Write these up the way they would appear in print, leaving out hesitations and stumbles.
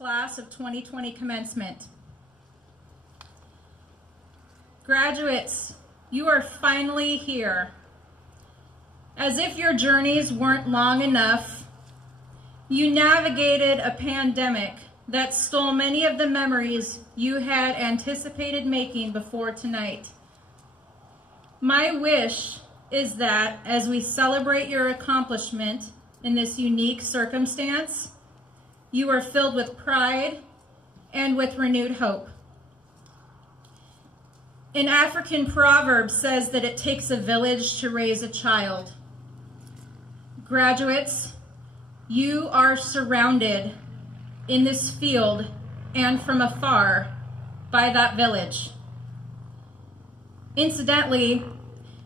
class of 2020 commencement. Graduates, you are finally here. As if your journeys weren't long enough, you navigated a pandemic that stole many of the memories you had anticipated making before tonight. My wish is that as we celebrate your accomplishment in this unique circumstance, you are filled with pride and with renewed hope. An African proverb says that it takes a village to raise a child. Graduates, you are surrounded in this field and from afar by that village. Incidentally,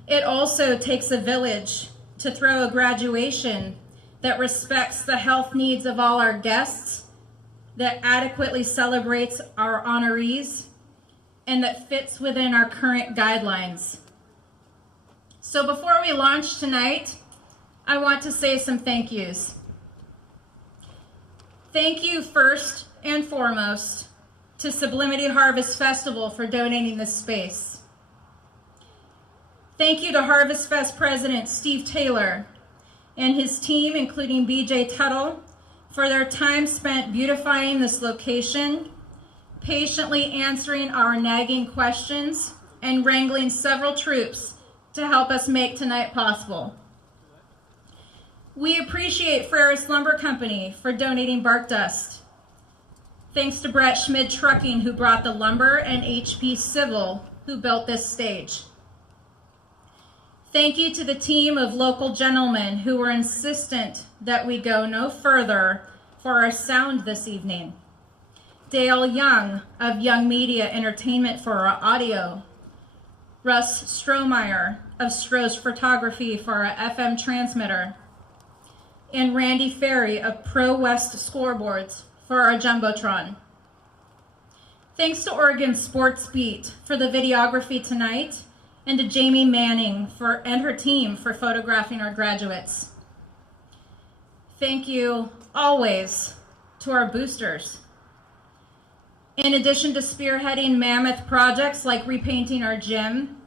it also takes a village to throw a graduation that respects the health needs of all our guests, that adequately celebrates our honorees, and that fits within our current guidelines. So before we launch tonight, I want to say some thank yous. Thank you first and foremost to Sublimity Harvest Festival for donating this space. Thank you to Harvest Fest President Steve Taylor and his team, including BJ Tuttle, for their time spent beautifying this location, patiently answering our nagging questions, and wrangling several troops to help us make tonight possible. We appreciate Ferris Lumber Company for donating bark dust. Thanks to Brett Schmid Trucking, who brought the lumber, and HP Civil, who built this stage. Thank you to the team of local gentlemen who were insistent that we go no further for our sound this evening. Dale Young of Young Media Entertainment for our audio, Russ Strohmeyer of Stroh's Photography for our FM transmitter, and Randy Ferry of Pro West Scoreboards for our Jumbotron. Thanks to Oregon Sports Beat for the videography tonight, and to Jamie Manning and her team for photographing our graduates. Thank you always to our boosters. In addition to spearheading mammoth projects like repainting our gym,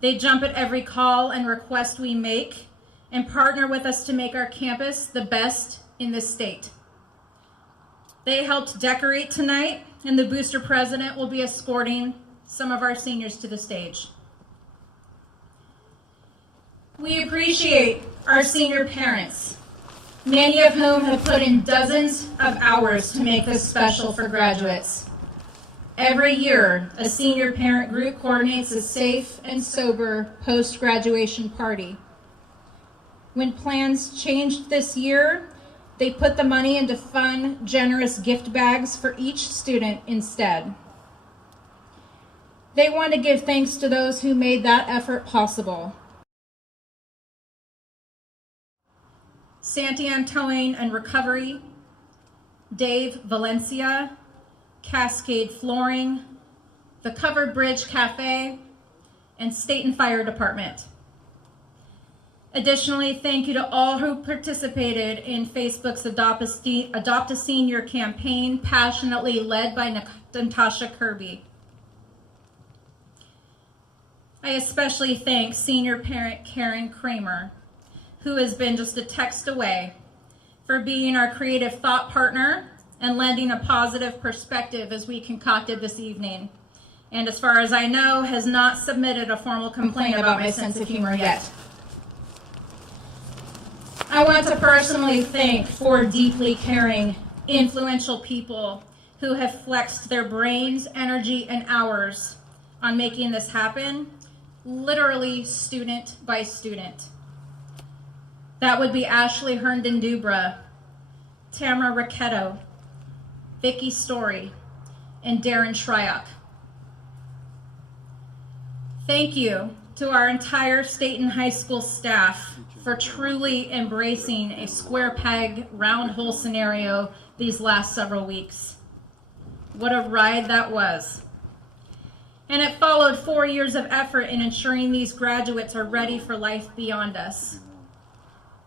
they jump at every call and request we make and partner with us to make our campus the best in this state. They helped decorate tonight, and the booster president will be escorting some of our seniors to the stage. We appreciate our senior parents, many of whom have put in dozens of hours to make this special for graduates. Every year, a senior parent group coordinates a safe and sober post-graduation party. When plans changed this year, they put the money into fun, generous gift bags for each student instead. They want to give thanks to those who made that effort possible. Santiam Towing and Recovery, Dave Valencia, Cascade Flooring, the Covered Bridge Cafe, and Stayton Fire Department. Additionally, thank you to all who participated in Facebook's Adopt a Senior campaign, passionately led by Natasha Kirby. I especially thank senior parent Karen Kramer, who has been just a text away, for being our creative thought partner and lending a positive perspective as we concocted this evening. And as far as I know, has not submitted a formal complaint about my sense of humor yet. I want to personally thank 4 deeply caring, influential people who have flexed their brains, energy, and hours on making this happen, literally student by student. That would be Ashley Herndon Dubra, Tamara Ricchetto, Vicky Story, and Darren Shryock. Thank you to our entire Stayton High School staff for truly embracing a square peg, round hole scenario these last several weeks. What a ride that was. And it followed 4 years of effort in ensuring these graduates are ready for life beyond us.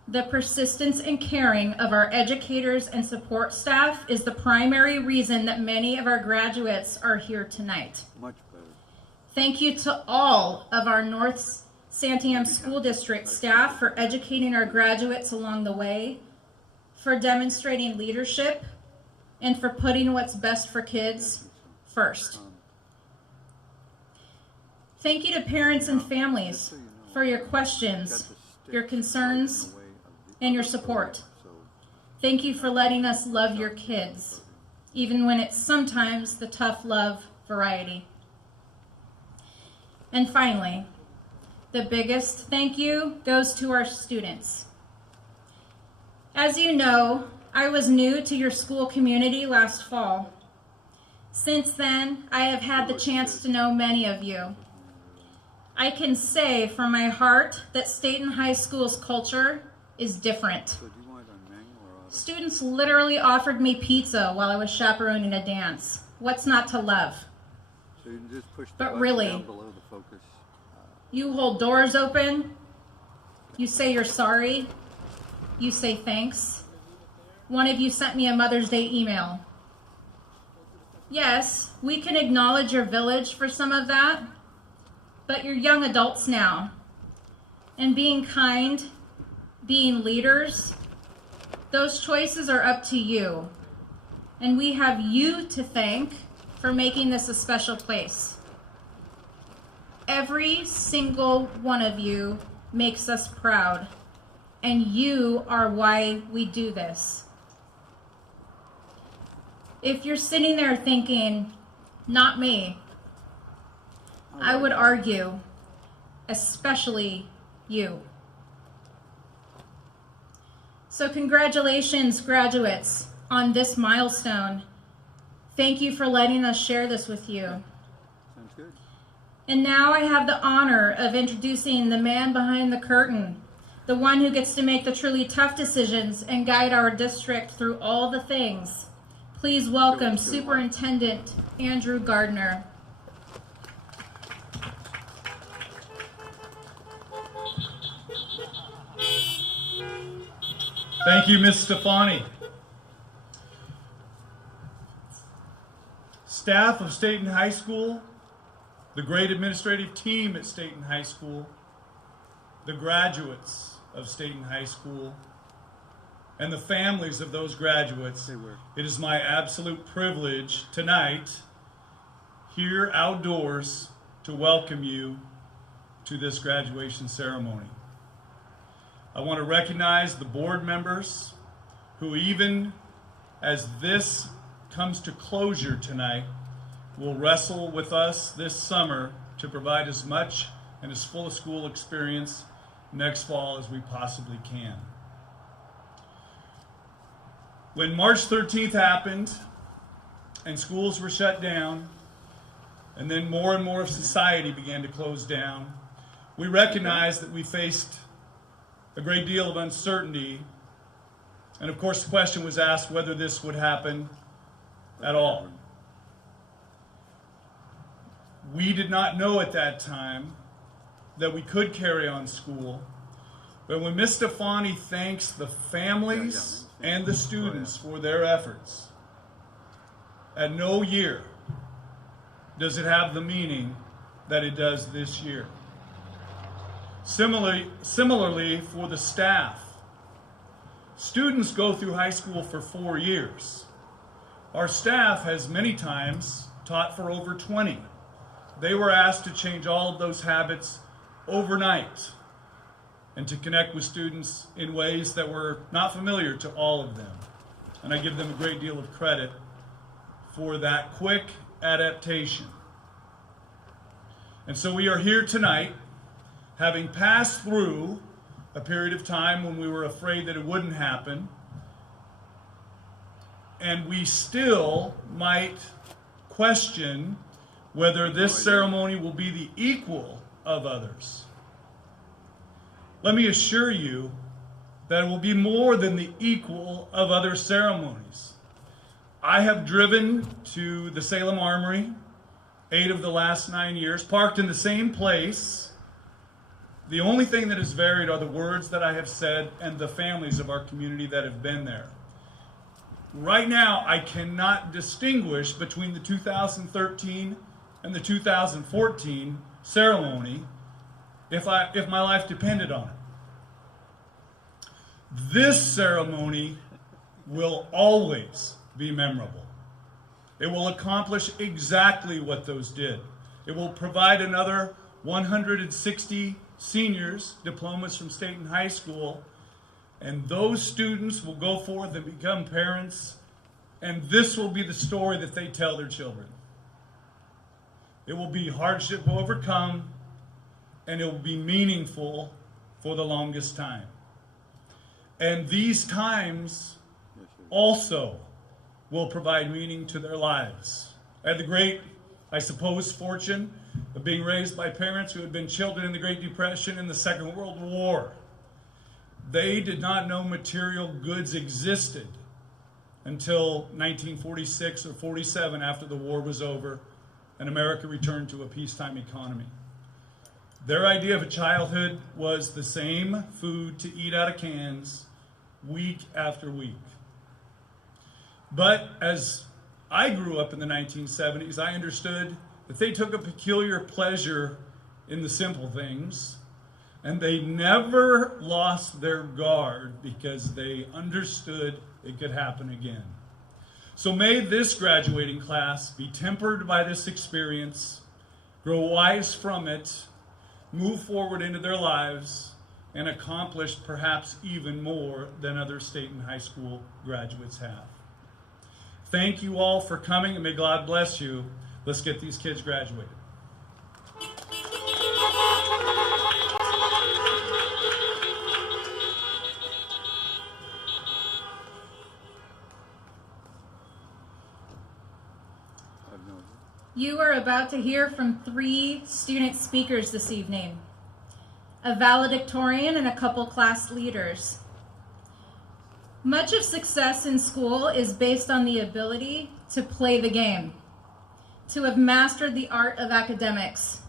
The persistence and caring of our educators and support staff is the primary reason that many of our graduates are here tonight. Much better. Thank you to all of our North Santiam School District staff for educating our graduates along the way, for demonstrating leadership, and for putting what's best for kids first. Thank you to parents and families for your questions, your concerns, and your support. Thank you for letting us love your kids, even when it's sometimes the tough love variety. And finally, the biggest thank you goes to our students. As you know, I was new to your school community last fall. Since then, I have had the chance to know many of you. I can say from my heart that Stayton High School's culture is different. Students literally offered me pizza while I was chaperoning a dance. What's not to love? But really, you hold doors open, you say you're sorry, you say thanks. One of you sent me a Mother's Day email. Yes, we can acknowledge your village for some of that, but you're young adults now. And being kind, being leaders, those choices are up to you. And we have you to thank for making this a special place. Every single one of you makes us proud, and you are why we do this. If you're sitting there thinking, not me, I would argue, especially you. So congratulations, graduates, on this milestone. Thank you for letting us share this with you. Sounds good. And now I have the honor of introducing the man behind the curtain, the one who gets to make the truly tough decisions and guide our district through all the things. Please welcome Superintendent Andrew Gardner. Thank you, Ms. Stefani. Staff of Stayton High School, the great administrative team at Stayton High School, the graduates of Stayton High School, and the families of those graduates, it is my absolute privilege tonight, here outdoors, to welcome you to this graduation ceremony. I want to recognize the board members who, even as this comes to closure tonight, will wrestle with us this summer to provide as much and as full a school experience next fall as we possibly can. When March 13th happened and schools were shut down, and then more and more of society began to close down, we recognized that we faced a great deal of uncertainty, and of course the question was asked whether this would happen at all. We did not know at that time that we could carry on school, but when Ms. Stefani thanks the families and the students for their efforts, at no year does it have the meaning that it does this year. Similarly for the staff. Students go through high school for 4 years. Our staff has many times taught for over 20. They were asked to change all of those habits overnight and to connect with students in ways that were not familiar to all of them. And I give them a great deal of credit for that quick adaptation. And so we are here tonight, having passed through a period of time when we were afraid that it wouldn't happen, and we still might question whether this ceremony will be the equal of others. Let me assure you that it will be more than the equal of other ceremonies. I have driven to the Salem Armory 8 of the last 9 years, parked in the same place The only thing that is varied are the words that I have said and the families of our community that have been there. Right now, I cannot distinguish between the 2013 and the 2014 ceremony if my life depended on it. This ceremony will always be memorable. It will accomplish exactly what those did. It will provide another 160 seniors diplomas from Stayton High School, and those students will go forth and become parents, and this will be the story that they tell their children. It will be hardship overcome, and it will be meaningful for the longest time. And these times also will provide meaning to their lives. I had the great, I suppose, fortune of being raised by parents who had been children in the Great Depression and the Second World War. They did not know material goods existed until 1946 or 47, after the war was over and America returned to a peacetime economy. Their idea of a childhood was the same food to eat out of cans week after week. But as I grew up in the 1970s, I understood that they took a peculiar pleasure in the simple things, and they never lost their guard because they understood it could happen again. So may this graduating class be tempered by this experience, grow wise from it, move forward into their lives, and accomplish perhaps even more than other Stayton High School graduates have. Thank you all for coming, and may God bless you. Let's get these kids graduated. You are about to hear from 3 student speakers this evening, a valedictorian and a couple class leaders. Much of success in school is based on the ability to play the game, to have mastered the art of academics.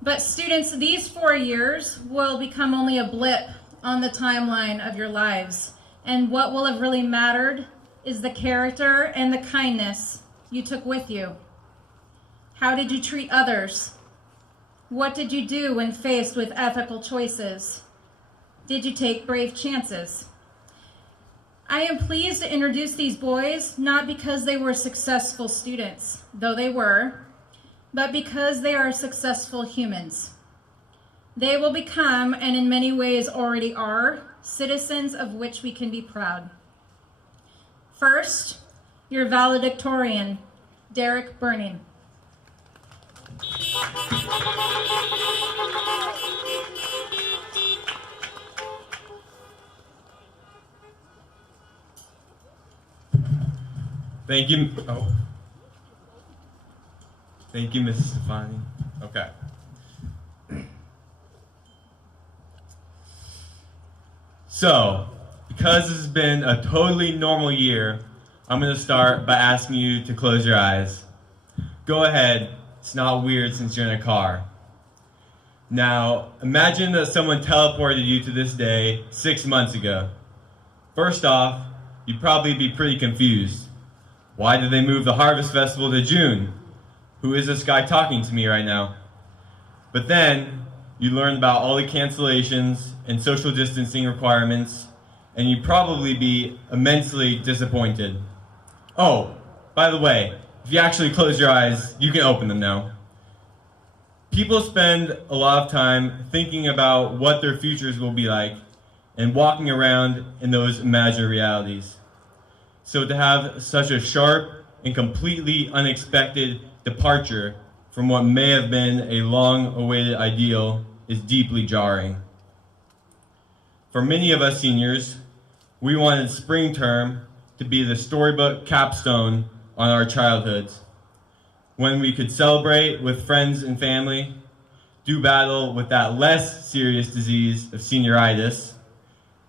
But students, these 4 years will become only a blip on the timeline of your lives. And what will have really mattered is the character and the kindness you took with you. How did you treat others? What did you do when faced with ethical choices? Did you take brave chances? I am pleased to introduce these boys, not because they were successful students, though they were, but because they are successful humans. They will become, and in many ways already are, citizens of which we can be proud. First, your valedictorian, Derek Burning. Thank you. Oh. Thank you, Mrs. Stefani. Okay. So, because this has been a totally normal year, I'm going to start by asking you to close your eyes. Go ahead. It's not weird since you're in a car. Now, imagine that someone teleported you to this day 6 months ago. First off, you'd probably be pretty confused. Why did they move the Harvest Festival to June? Who is this guy talking to me right now? But then, you learn about all the cancellations and social distancing requirements, and you'd probably be immensely disappointed. Oh, by the way, if you actually close your eyes, you can open them now. People spend a lot of time thinking about what their futures will be like and walking around in those imagined realities. So to have such a sharp and completely unexpected departure from what may have been a long-awaited ideal is deeply jarring. For many of us seniors, we wanted spring term to be the storybook capstone on our childhoods, when we could celebrate with friends and family, do battle with that less serious disease of senioritis,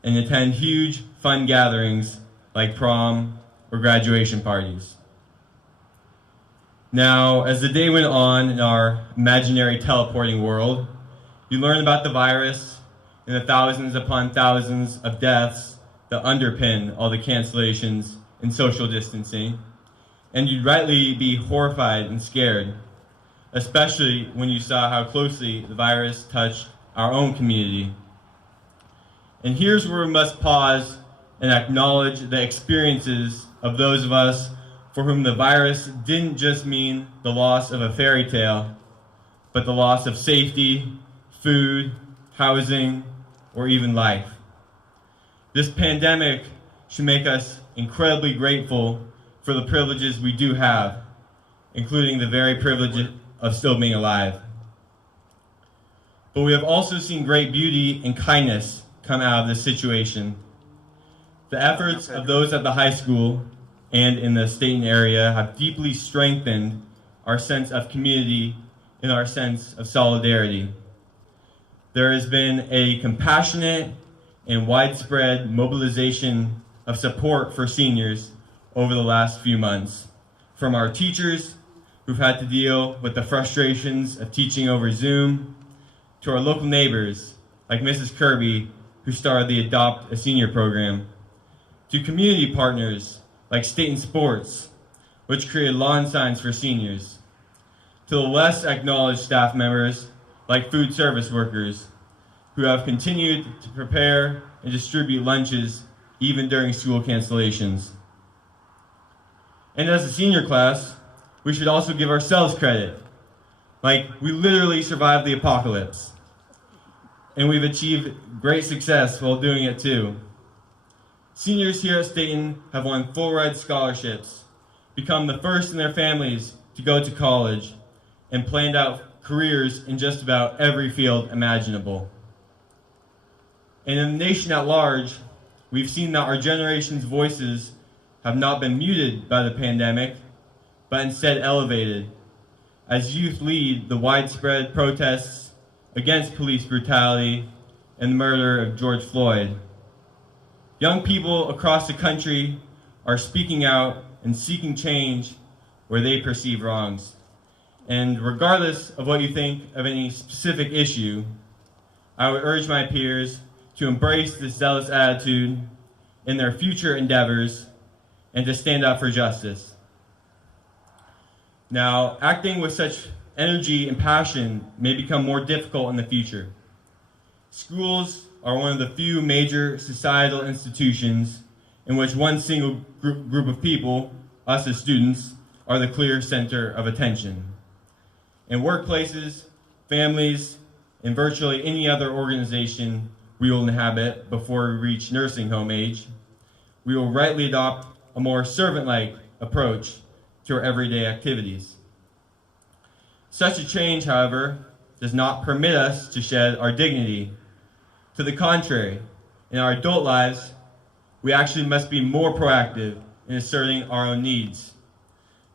and attend huge, fun gatherings like prom or graduation parties. Now, as the day went on in our imaginary teleporting world, You learn about the virus and the thousands upon thousands of deaths that underpin all the cancellations and social distancing. And you'd rightly be horrified and scared, especially when you saw how closely the virus touched our own community. And here's where we must pause and acknowledge the experiences of those of us for whom the virus didn't just mean the loss of a fairy tale, but the loss of safety, food, housing, or even life. This pandemic should make us incredibly grateful for the privileges we do have, including the very privilege of still being alive. But we have also seen great beauty and kindness come out of this situation. The efforts of those at the high school and in the Stayton area have deeply strengthened our sense of community and our sense of solidarity. There has been a compassionate and widespread mobilization of support for seniors over the last few months, from our teachers who've had to deal with the frustrations of teaching over Zoom, to our local neighbors like Mrs. Kirby, who started the Adopt a Senior program, to community partners like Stayton Sports, which created lawn signs for seniors, to the less acknowledged staff members like food service workers, who have continued to prepare and distribute lunches even during school cancellations. And as a senior class, we should also give ourselves credit. Like, we literally survived the apocalypse. And we've achieved great success while doing it too. Seniors here at Stayton have won full-ride scholarships, become the first in their families to go to college, and planned out careers in just about every field imaginable. And in the nation at large, we've seen that our generation's voices have not been muted by the pandemic, but instead elevated, as youth lead the widespread protests against police brutality and the murder of George Floyd. Young people across the country are speaking out and seeking change where they perceive wrongs. And regardless of what you think of any specific issue, I would urge my peers to embrace this zealous attitude in their future endeavors and to stand up for justice. Now, acting with such energy and passion may become more difficult in the future. Schools are one of the few major societal institutions in which one single group of people, us as students, are the clear center of attention. In workplaces, families, and virtually any other organization we will inhabit before we reach nursing home age, we will rightly adopt a more servant-like approach to our everyday activities. Such a change, however, does not permit us to shed our dignity. To the contrary, in our adult lives, we actually must be more proactive in asserting our own needs,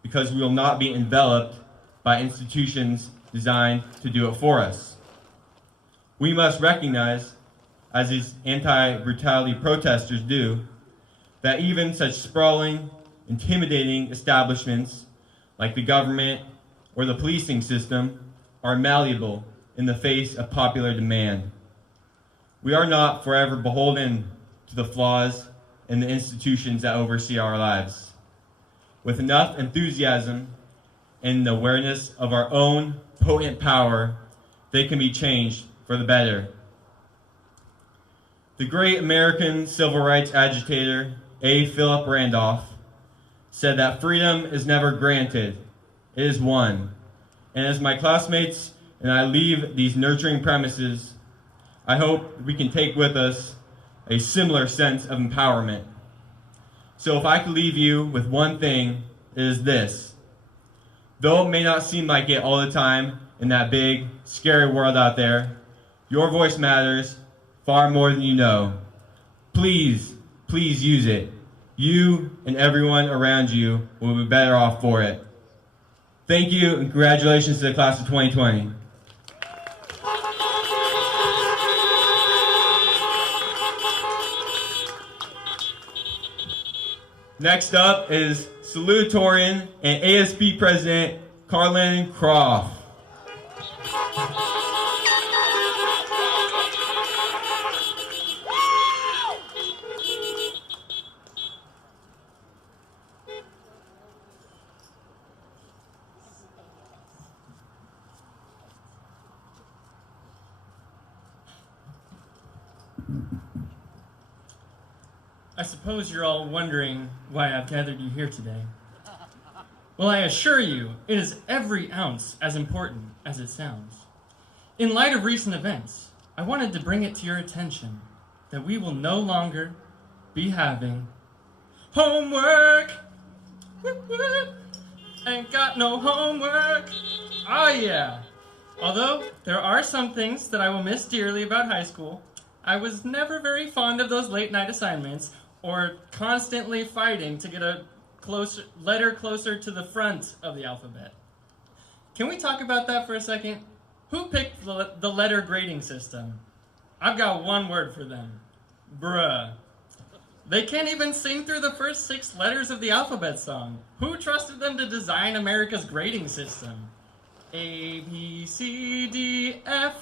because we will not be enveloped by institutions designed to do it for us. We must recognize, as these anti-brutality protesters do, that even such sprawling, intimidating establishments like the government or the policing system are malleable in the face of popular demand. We are not forever beholden to the flaws in the institutions that oversee our lives. With enough enthusiasm and the awareness of our own potent power, they can be changed for the better. The great American civil rights agitator, A. Philip Randolph, said that freedom is never granted, it is won. And as my classmates and I leave these nurturing premises, I hope we can take with us a similar sense of empowerment. So if I could leave you with one thing, it is this. Though it may not seem like it all the time in that big, scary world out there, your voice matters far more than you know. Please, please use it. You and everyone around you will be better off for it. Thank you, and congratulations to the class of 2020. Next up is Salutatorian and ASB President Carlin Croft. I suppose you're all wondering why I've gathered you here today. Well, I assure you, it is every ounce as important as it sounds. In light of recent events, I wanted to bring it to your attention that we will no longer be having homework. Whoop, whoop. Ain't got no homework. Oh yeah. Although there are some things that I will miss dearly about high school, I was never very fond of those late night assignments or constantly fighting to get a letter closer to the front of the alphabet. Can we talk about that for a second? Who picked the letter grading system? I've got one word for them. Bruh. They can't even sing through the first 6 letters of the alphabet song. Who trusted them to design America's grading system? A, B, C, D, F.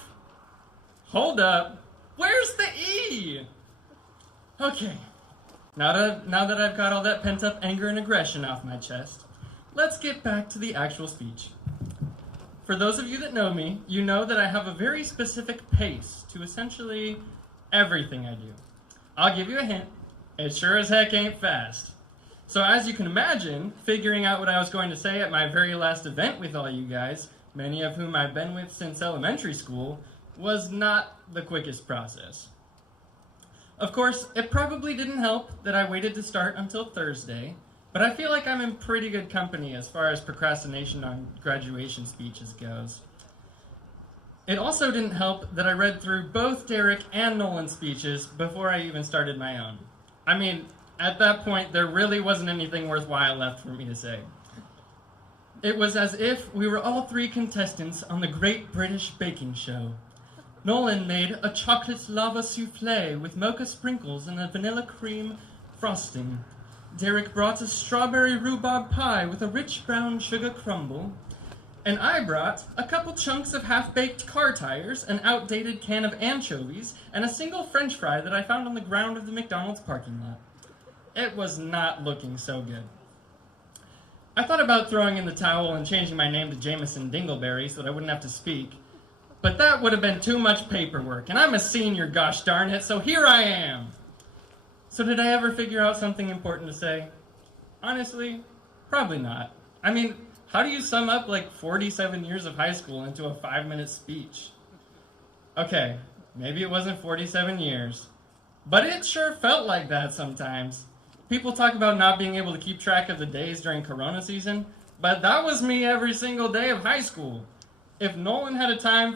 Hold up. Where's the E? Okay. Now that I've got all that pent-up anger and aggression off my chest, let's get back to the actual speech. For those of you that know me, you know that I have a very specific pace to essentially everything I do. I'll give you a hint. It sure as heck ain't fast. So as you can imagine, figuring out what I was going to say at my very last event with all you guys, many of whom I've been with since elementary school, was not the quickest process. Of course, it probably didn't help that I waited to start until Thursday, but I feel like I'm in pretty good company as far as procrastination on graduation speeches goes. It also didn't help that I read through both Derek and Nolan's speeches before I even started my own. I mean, at that point, there really wasn't anything worthwhile left for me to say. It was as if we were all 3 contestants on the Great British Baking Show. Nolan made a chocolate lava souffle with mocha sprinkles and a vanilla cream frosting. Derek brought a strawberry rhubarb pie with a rich brown sugar crumble. And I brought a couple chunks of half-baked car tires, an outdated can of anchovies, and a single French fry that I found on the ground of the McDonald's parking lot. It was not looking so good. I thought about throwing in the towel and changing my name to Jameson Dingleberry so that I wouldn't have to speak, but that would have been too much paperwork, and I'm a senior, gosh darn it, so here I am. So did I ever figure out something important to say? Honestly, probably not. I mean, how do you sum up like 47 years of high school into a 5-minute speech? Okay, maybe it wasn't 47 years, but it sure felt like that sometimes. People talk about not being able to keep track of the days during Corona season, but that was me every single day of high school. If Nolan had a penny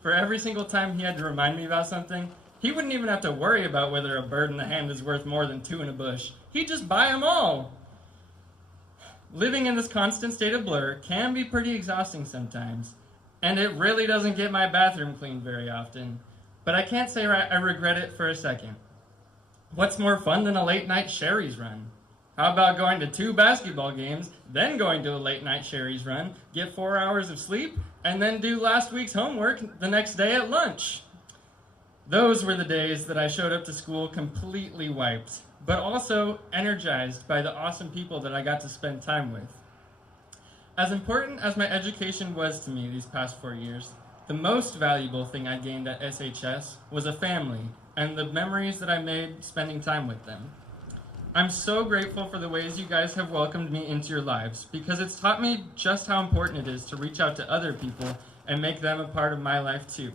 for every single time he had to remind me about something, he wouldn't even have to worry about whether a bird in the hand is worth more than 2 in a bush. He'd just buy them all. Living in this constant state of blur can be pretty exhausting sometimes, and it really doesn't get my bathroom cleaned very often. But I can't say I regret it for a second. What's more fun than a late night Sherry's run? How about going to 2 basketball games, then going to a late night Sherry's run, get 4 hours of sleep, and then do last week's homework the next day at lunch? Those were the days that I showed up to school completely wiped, but also energized by the awesome people that I got to spend time with. As important as my education was to me these past 4 years, the most valuable thing I gained at SHS was a family and the memories that I made spending time with them. I'm so grateful for the ways you guys have welcomed me into your lives, because it's taught me just how important it is to reach out to other people and make them a part of my life too.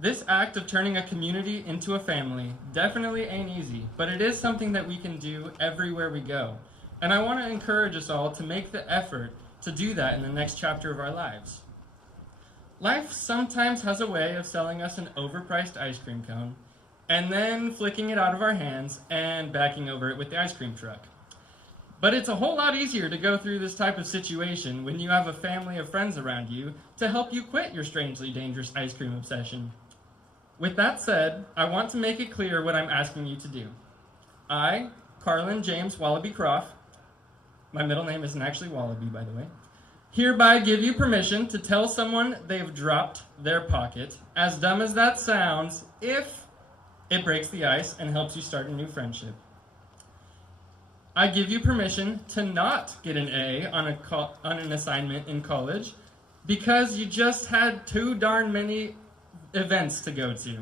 This act of turning a community into a family definitely ain't easy, but it is something that we can do everywhere we go. And I want to encourage us all to make the effort to do that in the next chapter of our lives. Life sometimes has a way of selling us an overpriced ice cream cone, and then flicking it out of our hands and backing over it with the ice cream truck. But it's a whole lot easier to go through this type of situation when you have a family of friends around you to help you quit your strangely dangerous ice cream obsession. With that said, I want to make it clear what I'm asking you to do. I, Carlin James Wallaby Croft, my middle name isn't actually Wallaby, by the way, hereby give you permission to tell someone they've dropped their pocket, as dumb as that sounds, if it breaks the ice and helps you start a new friendship. I give you permission to not get an A on an assignment in college because you just had too darn many events to go to.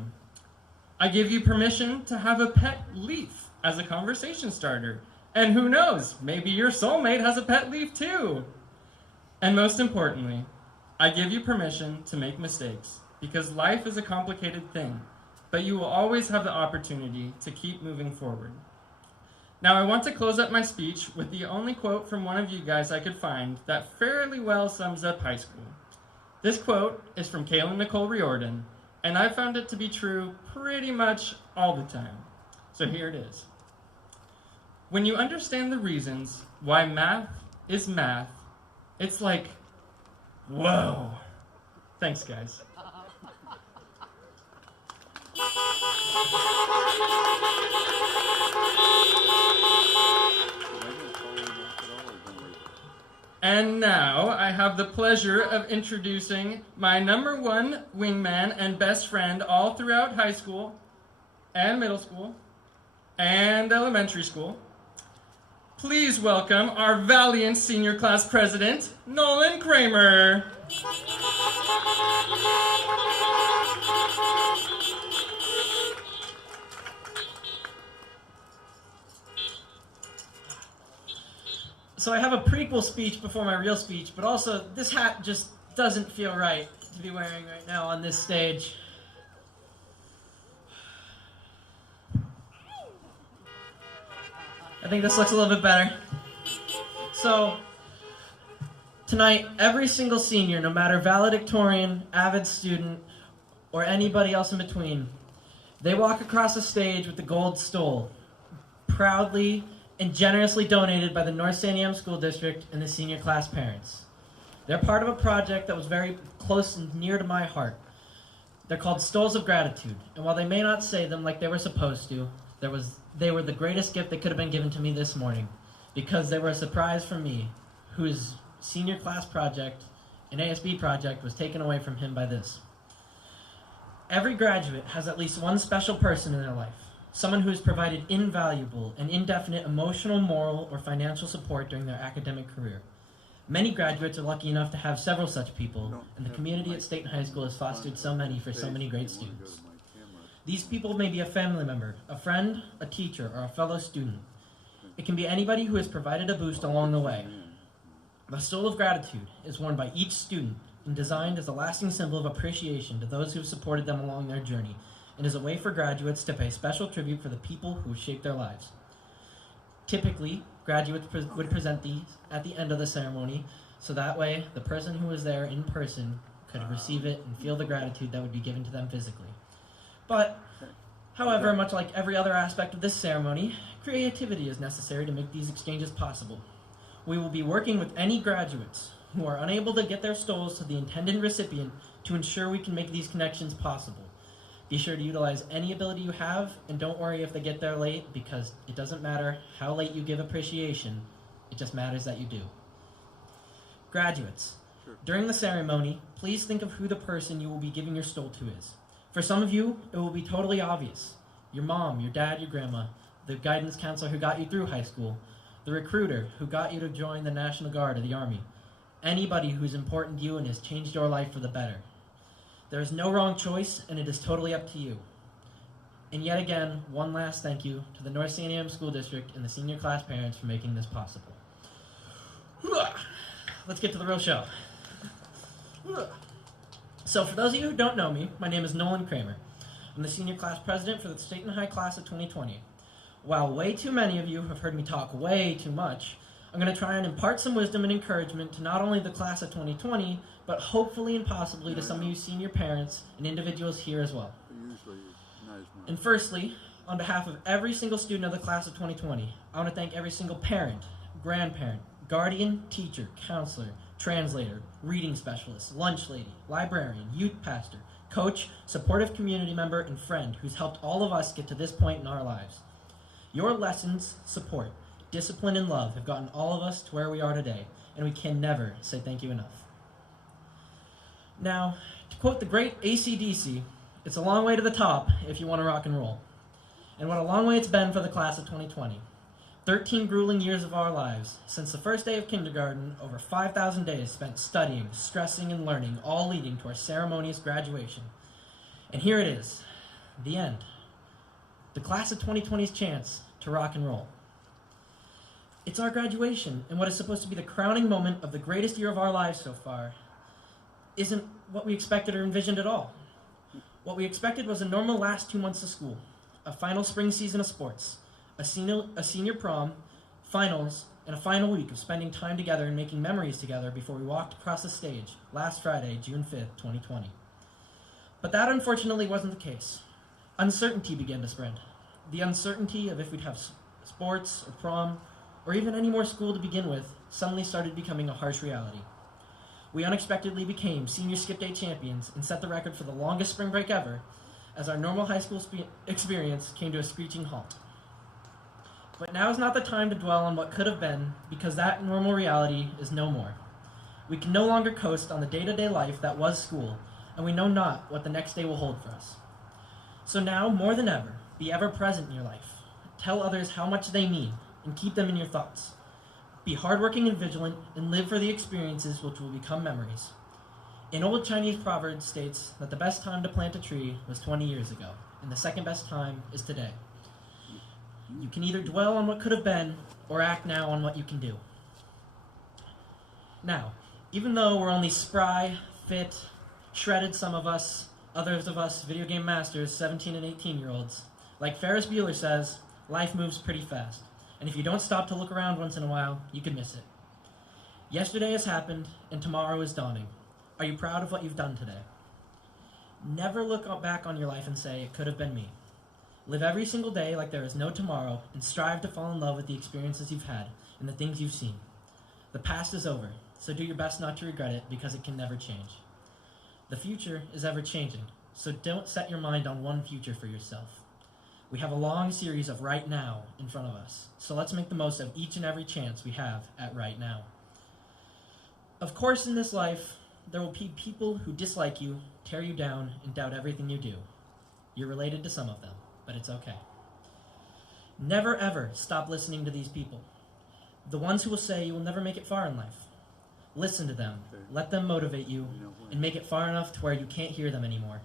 I give you permission to have a pet leaf as a conversation starter. And who knows, maybe your soulmate has a pet leaf too. And most importantly, I give you permission to make mistakes, because life is a complicated thing, but you will always have the opportunity to keep moving forward. Now I want to close up my speech with the only quote from one of you guys I could find that fairly well sums up high school. This quote is from Kaylin Nicole Riordan, and I found it to be true pretty much all the time. So here it is. When you understand the reasons why math is math, it's like, whoa. Thanks, guys. And now I have the pleasure of introducing my #1 wingman and best friend all throughout high school and middle school and elementary school. Please welcome our valiant senior class president, Nolan Kramer. So I have a prequel speech before my real speech, but also this hat just doesn't feel right to be wearing right now on this stage. I think this looks a little bit better. So, tonight, every single senior, no matter valedictorian, avid student, or anybody else in between, they walk across the stage with the gold stole, proudly and generously donated by the North San Diego School District and the senior class parents. They're part of a project that was very close and near to my heart. They're called Stoles of Gratitude, and while they may not say them like they were supposed to, they were the greatest gift that could have been given to me this morning, because they were a surprise for me, whose senior class project, an ASB project, was taken away from him by this. Every graduate has at least one special person in their life, someone who has provided invaluable and indefinite emotional, moral, or financial support during their academic career. Many graduates are lucky enough to have several such people, and the community at Stayton High School has fostered so many for so many great students. These people may be a family member, a friend, a teacher, or a fellow student. It can be anybody who has provided a boost along the way. The Stole of Gratitude is worn by each student and designed as a lasting symbol of appreciation to those who have supported them along their journey, and is a way for graduates to pay special tribute for the people who have shaped their lives. Typically, graduates would present these at the end of the ceremony, so that way the person who was there in person could receive it and feel the gratitude that would be given to them physically. But, however, much like every other aspect of this ceremony, creativity is necessary to make these exchanges possible. We will be working with any graduates who are unable to get their stoles to the intended recipient to ensure we can make these connections possible. Be sure to utilize any ability you have, and don't worry if they get there late, because it doesn't matter how late you give appreciation, it just matters that you do. Graduates, during the ceremony, please think of who the person you will be giving your stole to is. For some of you, it will be totally obvious. Your mom, your dad, your grandma, the guidance counselor who got you through high school, the recruiter who got you to join the National Guard or the Army. Anybody who's important to you and has changed your life for the better. There is no wrong choice, and it is totally up to you. And yet again, one last thank you to the North San Diego School District and the senior class parents for making this possible. Let's get to the real show. So for those of you who don't know me, my name is Nolan Kramer. I'm the senior class president for the Stayton High class of 2020. While way too many of you have heard me talk way too much, I'm going to try and impart some wisdom and encouragement to not only the class of 2020, but hopefully and possibly to some of you senior parents and individuals here as well. And firstly, on behalf of every single student of the class of 2020, I want to thank every single parent, grandparent, guardian, teacher, counselor, translator, reading specialist, lunch lady, librarian, youth pastor, coach, supportive community member, and friend who's helped all of us get to this point in our lives. Your lessons, support, discipline, and love have gotten all of us to where we are today, and we can never say thank you enough. Now, to quote the great AC/DC, it's a long way to the top if you want to rock and roll. And what a long way it's been for the class of 2020. 13 grueling years of our lives, since the first day of kindergarten, over 5,000 days spent studying, stressing, and learning, all leading to our ceremonious graduation. And here it is, the end. the class of 2020's chance to rock and roll. It's our graduation, and what is supposed to be the crowning moment of the greatest year of our lives so far isn't what we expected or envisioned at all. What we expected was a normal last 2 months of school, a final spring season of sports, a senior prom, finals, and a final week of spending time together and making memories together before we walked across the stage last Friday, June 5th, 2020. But that unfortunately wasn't the case. Uncertainty began to spread. The uncertainty of if we'd have sports or prom or even any more school to begin with suddenly started becoming a harsh reality. We unexpectedly became senior skip day champions and set the record for the longest spring break ever as our normal high school experience came to a screeching halt. But now is not the time to dwell on what could have been, because that normal reality is no more. We can no longer coast on the day-to-day life that was school, and we know not what the next day will hold for us. So now, more than ever, be ever present in your life. Tell others how much they mean, and keep them in your thoughts. Be hardworking and vigilant, and live for the experiences which will become memories. An old Chinese proverb states that the best time to plant a tree was 20 years ago, and the second best time is today. You can either dwell on what could have been, or act now on what you can do. Now, even though we're only spry, fit, shredded some of us, others of us video game masters, 17 and 18-year-olds, like Ferris Bueller says, life moves pretty fast. And if you don't stop to look around once in a while, you could miss it. Yesterday has happened, and tomorrow is dawning. Are you proud of what you've done today? Never look back on your life and say, it could have been me. Live every single day like there is no tomorrow, and strive to fall in love with the experiences you've had and the things you've seen. The past is over, so do your best not to regret it, because it can never change. The future is ever changing, so don't set your mind on one future for yourself. We have a long series of right now in front of us, so let's make the most of each and every chance we have at right now. Of course, in this life, there will be people who dislike you, tear you down, and doubt everything you do. You're related to some of them, but it's okay. Never ever stop listening to these people. The ones who will say you will never make it far in life. Listen to them, let them motivate you, and make it far enough to where you can't hear them anymore.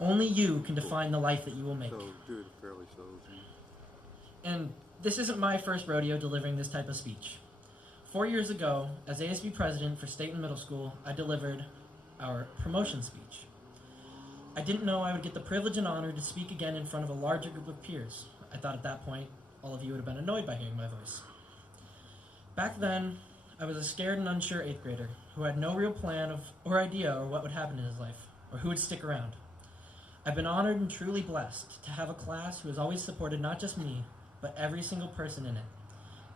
Only you can define the life that you will make. And this isn't my first rodeo delivering this type of speech. 4 years ago, as ASB president for Stayton Middle School, I delivered our promotion speech. I didn't know I would get the privilege and honor to speak again in front of a larger group of peers. I thought at that point, all of you would have been annoyed by hearing my voice. Back then, I was a scared and unsure 8th grader who had no real plan or idea of what would happen in his life, or who would stick around. I've been honored and truly blessed to have a class who has always supported not just me, but every single person in it.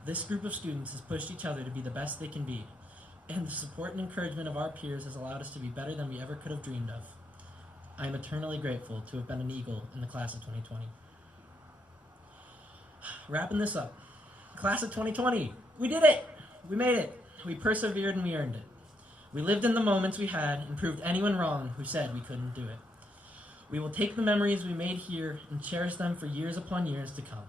This group of students has pushed each other to be the best they can be, and the support and encouragement of our peers has allowed us to be better than we ever could have dreamed of. I am eternally grateful to have been an Eagle in the class of 2020. Wrapping this up. Class of 2020, we did it! We made it! We persevered and we earned it. We lived in the moments we had and proved anyone wrong who said we couldn't do it. We will take the memories we made here and cherish them for years upon years to come.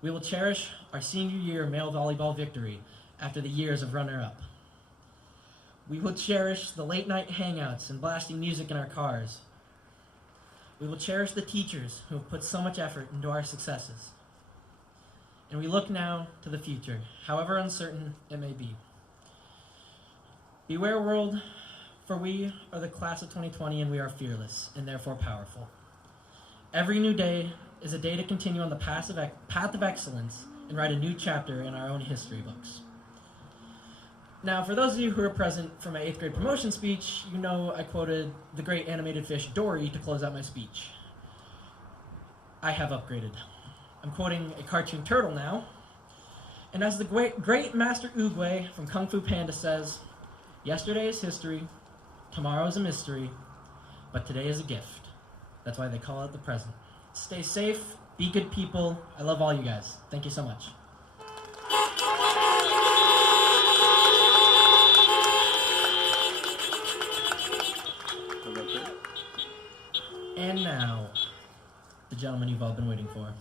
We will cherish our senior year male volleyball victory after the years of runner-up. We will cherish the late night hangouts and blasting music in our cars. We will cherish the teachers who have put so much effort into our successes. And we look now to the future, however uncertain it may be. Beware, world, for we are the class of 2020 and we are fearless and therefore powerful. Every new day is a day to continue on the path of excellence and write a new chapter in our own history books. Now, for those of you who are present for my 8th grade promotion speech, you know I quoted the great animated fish Dory to close out my speech. I have upgraded. I'm quoting a cartoon turtle now. And as the great Master Oogway from Kung Fu Panda says, yesterday is history, tomorrow is a mystery, but today is a gift. That's why they call it the present. Stay safe, be good people. I love all you guys. Thank you so much. And now, the gentleman you've all been waiting for.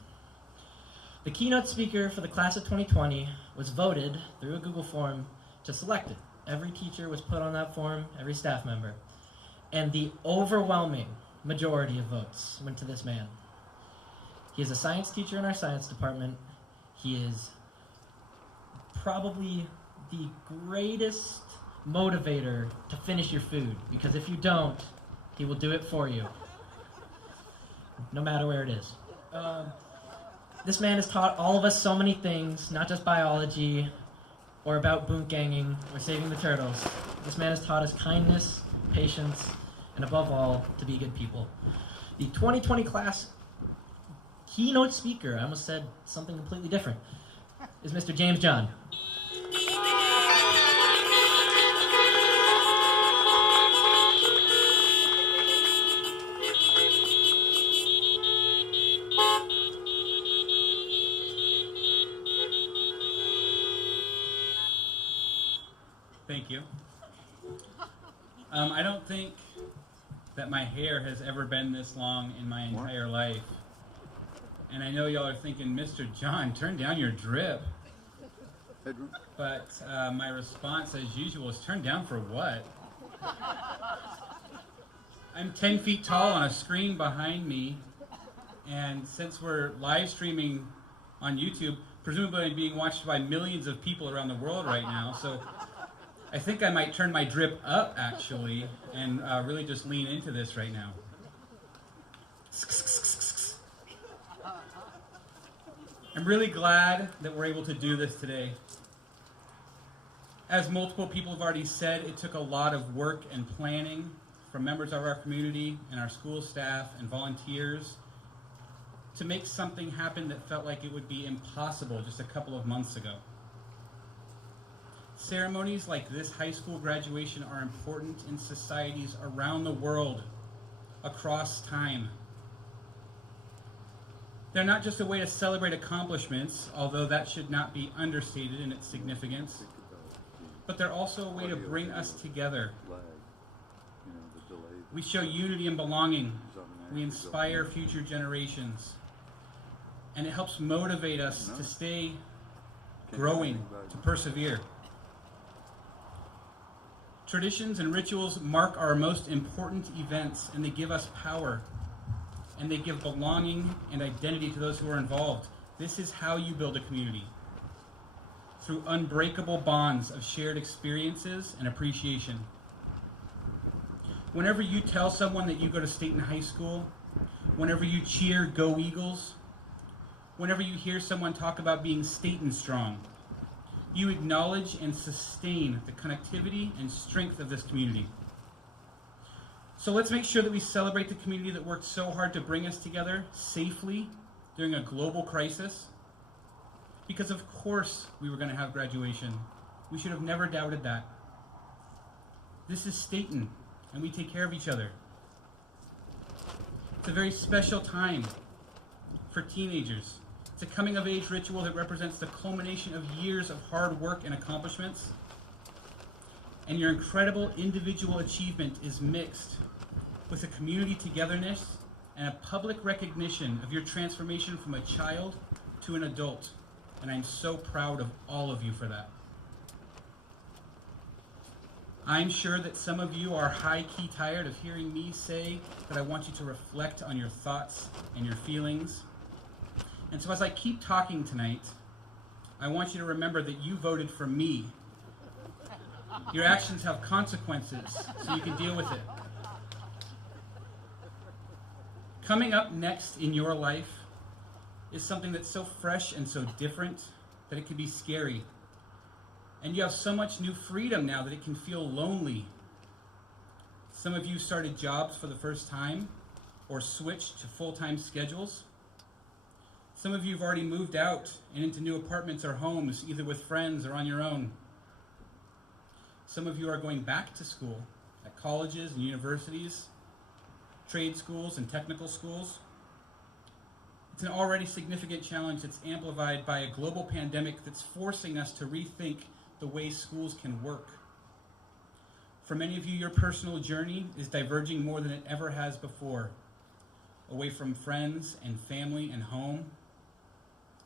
The keynote speaker for the class of 2020 was voted through a Google form to select it. Every teacher was put on that form, every staff member. And the overwhelming majority of votes went to this man. He is a science teacher in our science department. He is probably the greatest motivator to finish your food, because if you don't, he will do it for you, no matter where it is. This man has taught all of us so many things, not just biology, or about boontkanging, or saving the turtles. This man has taught us kindness, patience, and above all, to be good people. The 2020 class keynote speaker, I almost said something completely different, is Mr. James John. Thank you. I don't think that my hair has ever been this long in my entire life. And I know y'all are thinking, Mr. John, turn down your drip. But my response, as usual, is turn down for what? I'm 10 feet tall on a screen behind me, and since we're live streaming on YouTube, presumably I'm being watched by millions of people around the world right now, so I think I might turn my drip up, actually, and really just lean into this right now. I'm really glad that we're able to do this today. As multiple people have already said, it took a lot of work and planning from members of our community and our school staff and volunteers to make something happen that felt like it would be impossible just a couple of months ago. Ceremonies like this high school graduation are important in societies around the world, across time. They're not just a way to celebrate accomplishments, although that should not be understated in its significance, but they're also a way to bring us together. We show unity and belonging. We inspire future generations. And it helps motivate us to stay growing, to persevere. Traditions and rituals mark our most important events, and they give us power, and they give belonging and identity to those who are involved. This is how you build a community, through unbreakable bonds of shared experiences and appreciation. Whenever you tell someone that you go to Stayton High School, whenever you cheer Go Eagles, whenever you hear someone talk about being Stayton strong, you acknowledge and sustain the connectivity and strength of this community. So let's make sure that we celebrate the community that worked so hard to bring us together safely during a global crisis. Because of course we were going to have graduation. We should have never doubted that. This is Stayton, and we take care of each other. It's a very special time for teenagers. It's a coming-of-age ritual that represents the culmination of years of hard work and accomplishments. And your incredible individual achievement is mixed with a community togetherness and a public recognition of your transformation from a child to an adult. And I'm so proud of all of you for that. I'm sure that some of you are high-key tired of hearing me say that I want you to reflect on your thoughts and your feelings. And so as I keep talking tonight, I want you to remember that you voted for me. Your actions have consequences, so you can deal with it. Coming up next in your life is something that's so fresh and so different that it can be scary. And you have so much new freedom now that it can feel lonely. Some of you started jobs for the first time or switched to full-time schedules. Some of you have already moved out and into new apartments or homes, either with friends or on your own. Some of you are going back to school at colleges and universities, trade schools and technical schools. It's an already significant challenge that's amplified by a global pandemic that's forcing us to rethink the way schools can work. For many of you, your personal journey is diverging more than it ever has before, away from friends and family and home,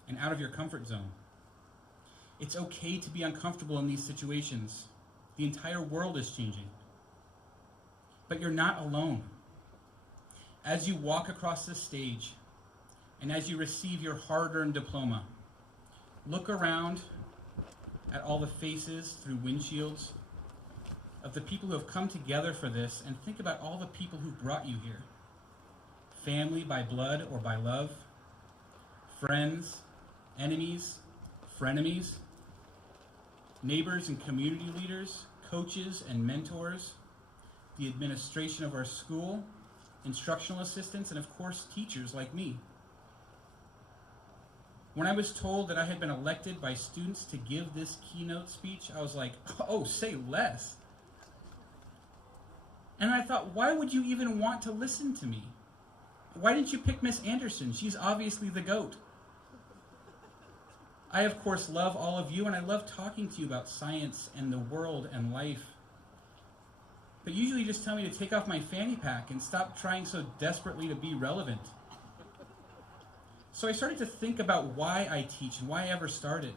and out of your comfort zone. It's okay to be uncomfortable in these situations. The entire world is changing. But you're not alone. As you walk across this stage, and as you receive your hard-earned diploma, look around at all the faces through windshields of the people who have come together for this, and think about all the people who brought you here. Family by blood or by love, friends, enemies, frenemies, neighbors and community leaders, coaches and mentors, the administration of our school, instructional assistants, and of course, teachers like me. When I was told that I had been elected by students to give this keynote speech, I was like, oh, say less. And I thought, why would you even want to listen to me? Why didn't you pick Miss Anderson? She's obviously the GOAT. I, of course, love all of you, and I love talking to you about science and the world and life. But usually you just tell me to take off my fanny pack and stop trying so desperately to be relevant. So I started to think about why I teach and why I ever started.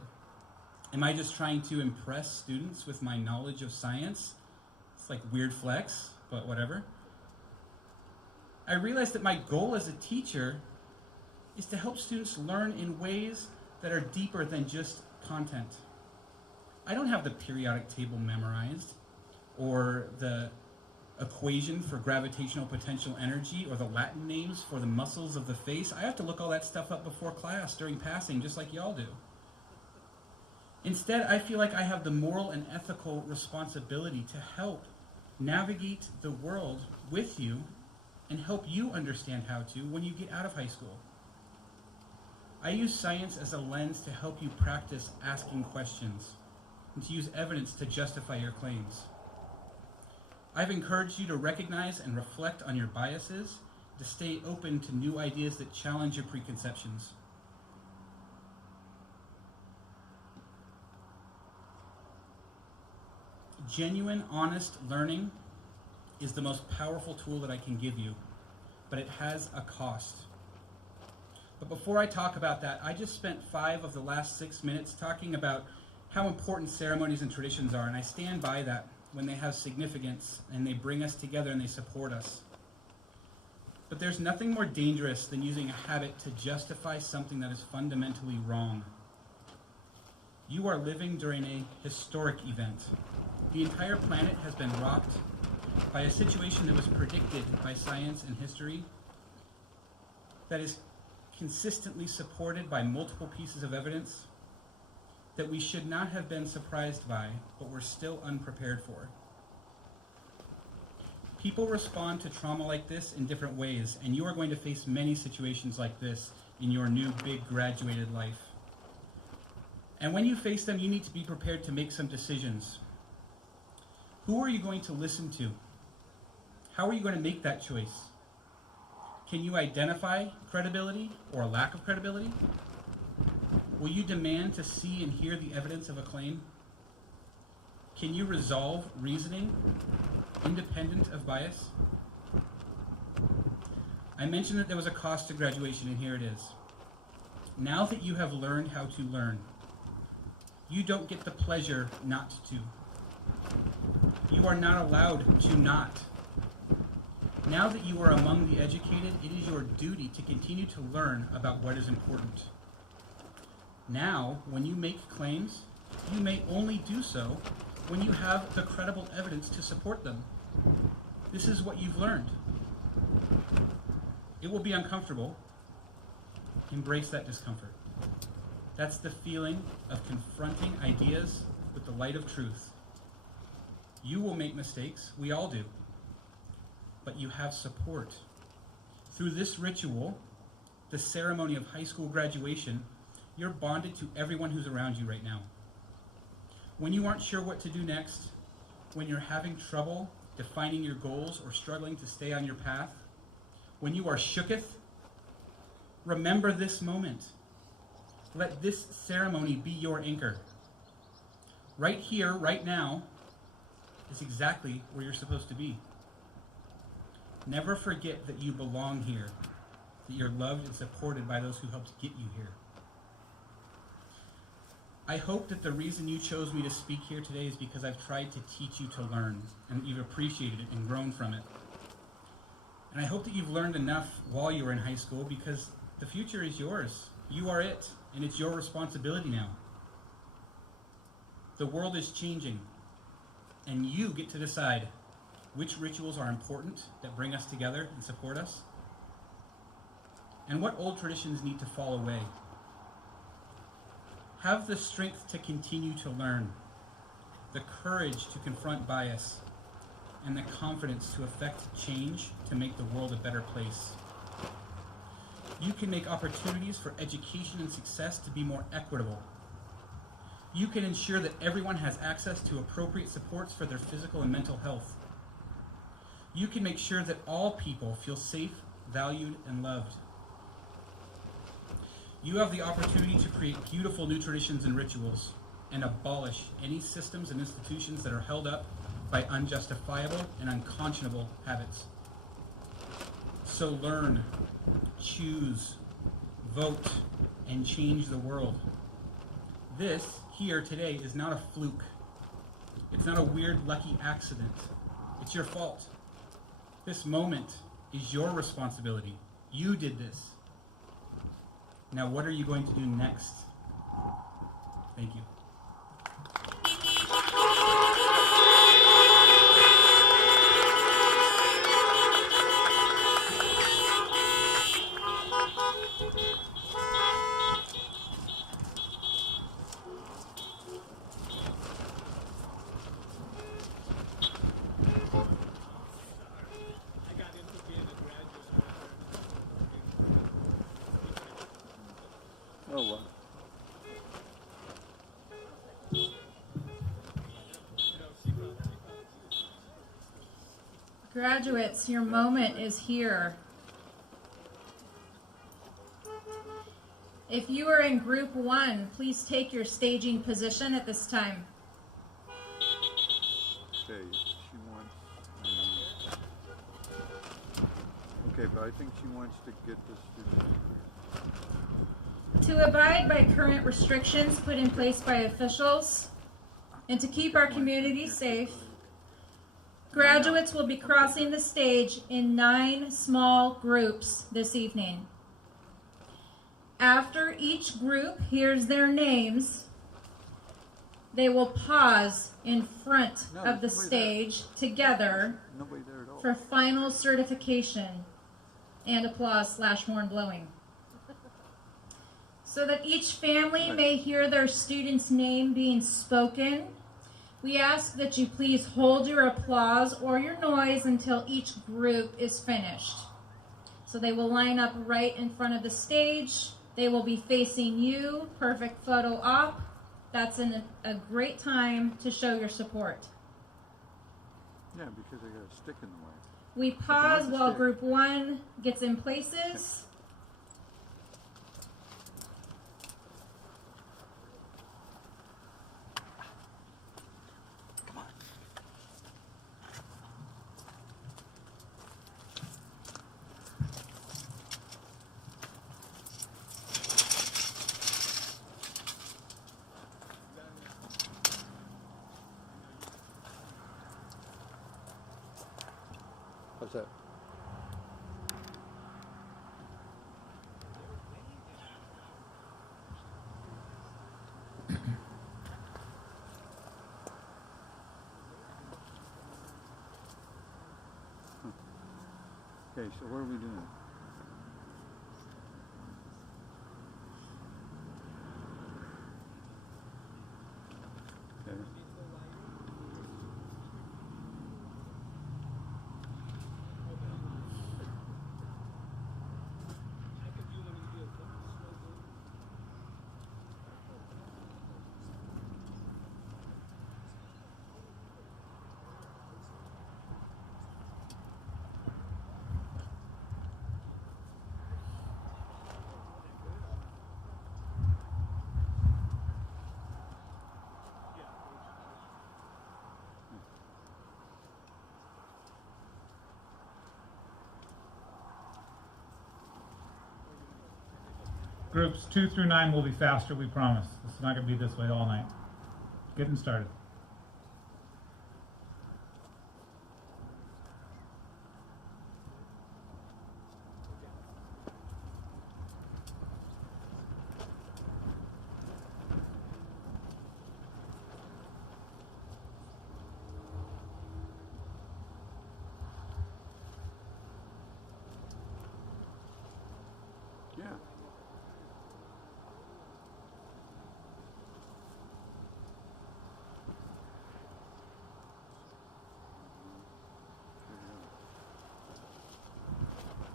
Am I just trying to impress students with my knowledge of science? It's like weird flex, but whatever. I realized that my goal as a teacher is to help students learn in ways that are deeper than just content. I don't have the periodic table memorized, or the equation for gravitational potential energy, or the Latin names for the muscles of the face. I have to look all that stuff up before class during passing, just like y'all do. Instead, I feel like I have the moral and ethical responsibility to help navigate the world with you and help you understand how to when you get out of high school. I use science as a lens to help you practice asking questions and to use evidence to justify your claims. I've encouraged you to recognize and reflect on your biases, to stay open to new ideas that challenge your preconceptions. Genuine, honest learning is the most powerful tool that I can give you, but it has a cost. But before I talk about that, I just spent 5 of the last 6 minutes talking about how important ceremonies and traditions are, and I stand by that when they have significance and they bring us together and they support us. But there's nothing more dangerous than using a habit to justify something that is fundamentally wrong. You are living during a historic event. The entire planet has been rocked by a situation that was predicted by science and history, that is consistently supported by multiple pieces of evidence, that we should not have been surprised by, but we're still unprepared for. People respond to trauma like this in different ways, and you are going to face many situations like this in your new big graduated life. And when you face them, you need to be prepared to make some decisions. Who are you going to listen to? How are you going to make that choice? Can you identify credibility or lack of credibility? Will you demand to see and hear the evidence of a claim? Can you resolve reasoning independent of bias? I mentioned that there was a cost to graduation, and here it is. Now that you have learned how to learn, you don't get the pleasure not to. You are not allowed to not. Now that you are among the educated, it is your duty to continue to learn about what is important. Now, when you make claims, you may only do so when you have the credible evidence to support them. This is what you've learned. It will be uncomfortable. Embrace that discomfort. That's the feeling of confronting ideas with the light of truth. You will make mistakes, we all do, but you have support. Through this ritual, the ceremony of high school graduation, you're bonded to everyone who's around you right now. When you aren't sure what to do next, when you're having trouble defining your goals or struggling to stay on your path, when you are shooketh, remember this moment. Let this ceremony be your anchor. Right here, right now, is exactly where you're supposed to be. Never forget that you belong here, that you're loved and supported by those who helped get you here. I hope that the reason you chose me to speak here today is because I've tried to teach you to learn, and that you've appreciated it and grown from it. And I hope that you've learned enough while you were in high school, because The future is yours. You are it, and it's your responsibility now. The world is changing, and you get to decide which rituals are important that bring us together and support us, and what old traditions need to fall away. Have the strength to continue to learn, the courage to confront bias, and the confidence to effect change to make the world a better place. You can make opportunities for education and success to be more equitable. You can ensure that everyone has access to appropriate supports for their physical and mental health. You can make sure that all people feel safe, valued, and loved. You have the opportunity to create beautiful new traditions and rituals and abolish any systems and institutions that are held up by unjustifiable and unconscionable habits. So learn, choose, vote, and change the world. This, here today, is not a fluke. It's not a weird, lucky accident. It's your fault. This moment is your responsibility. You did this. Now what are you going to do next? Thank you. Oh, wow. Graduates, your moment is here. If you are in group 1, please take your staging position at this time. Okay, she wants. Okay, but I think she wants to get the students. To abide by current restrictions put in place by officials and to keep our community safe, graduates will be crossing the stage in 9 small groups this evening. After each group hears their names, they will pause in front of the stage together Nobody there at all. for final certification and applause/horn blowing. So that each family may hear their student's name being spoken, we ask that you please hold your applause or your noise until each group is finished. So they will line up right in front of the stage. They will be facing you, perfect photo op. That's a great time to show your support. Yeah, because I got a stick in the way. We pause while group 1 gets in places. How's that? Okay, so what are we doing? Okay. Groups 2 through 9 will be faster, we promise. This is not going to be this way all night. Getting started.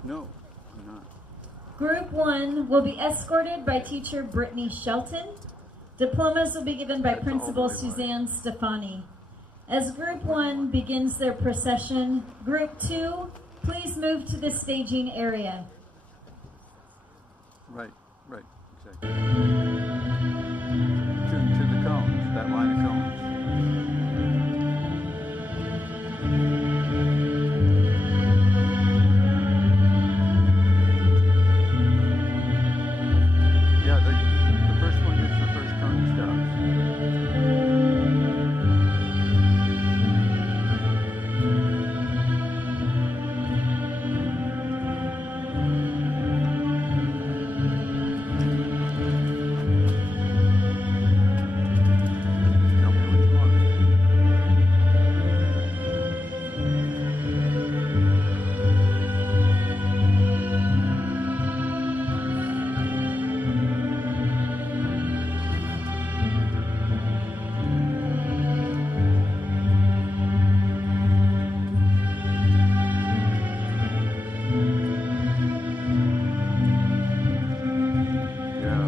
No, I'm not. Group 1 will be escorted by teacher Brittany Shelton. Diplomas will be given by That's Principal all the way Suzanne Stefani. As Group 1 begins their procession, Group 2, please move to the staging area. Right, exactly. To the cones, that line of cones. Yeah, the first one gets the first cone and stops. Tell me what you want. Yeah.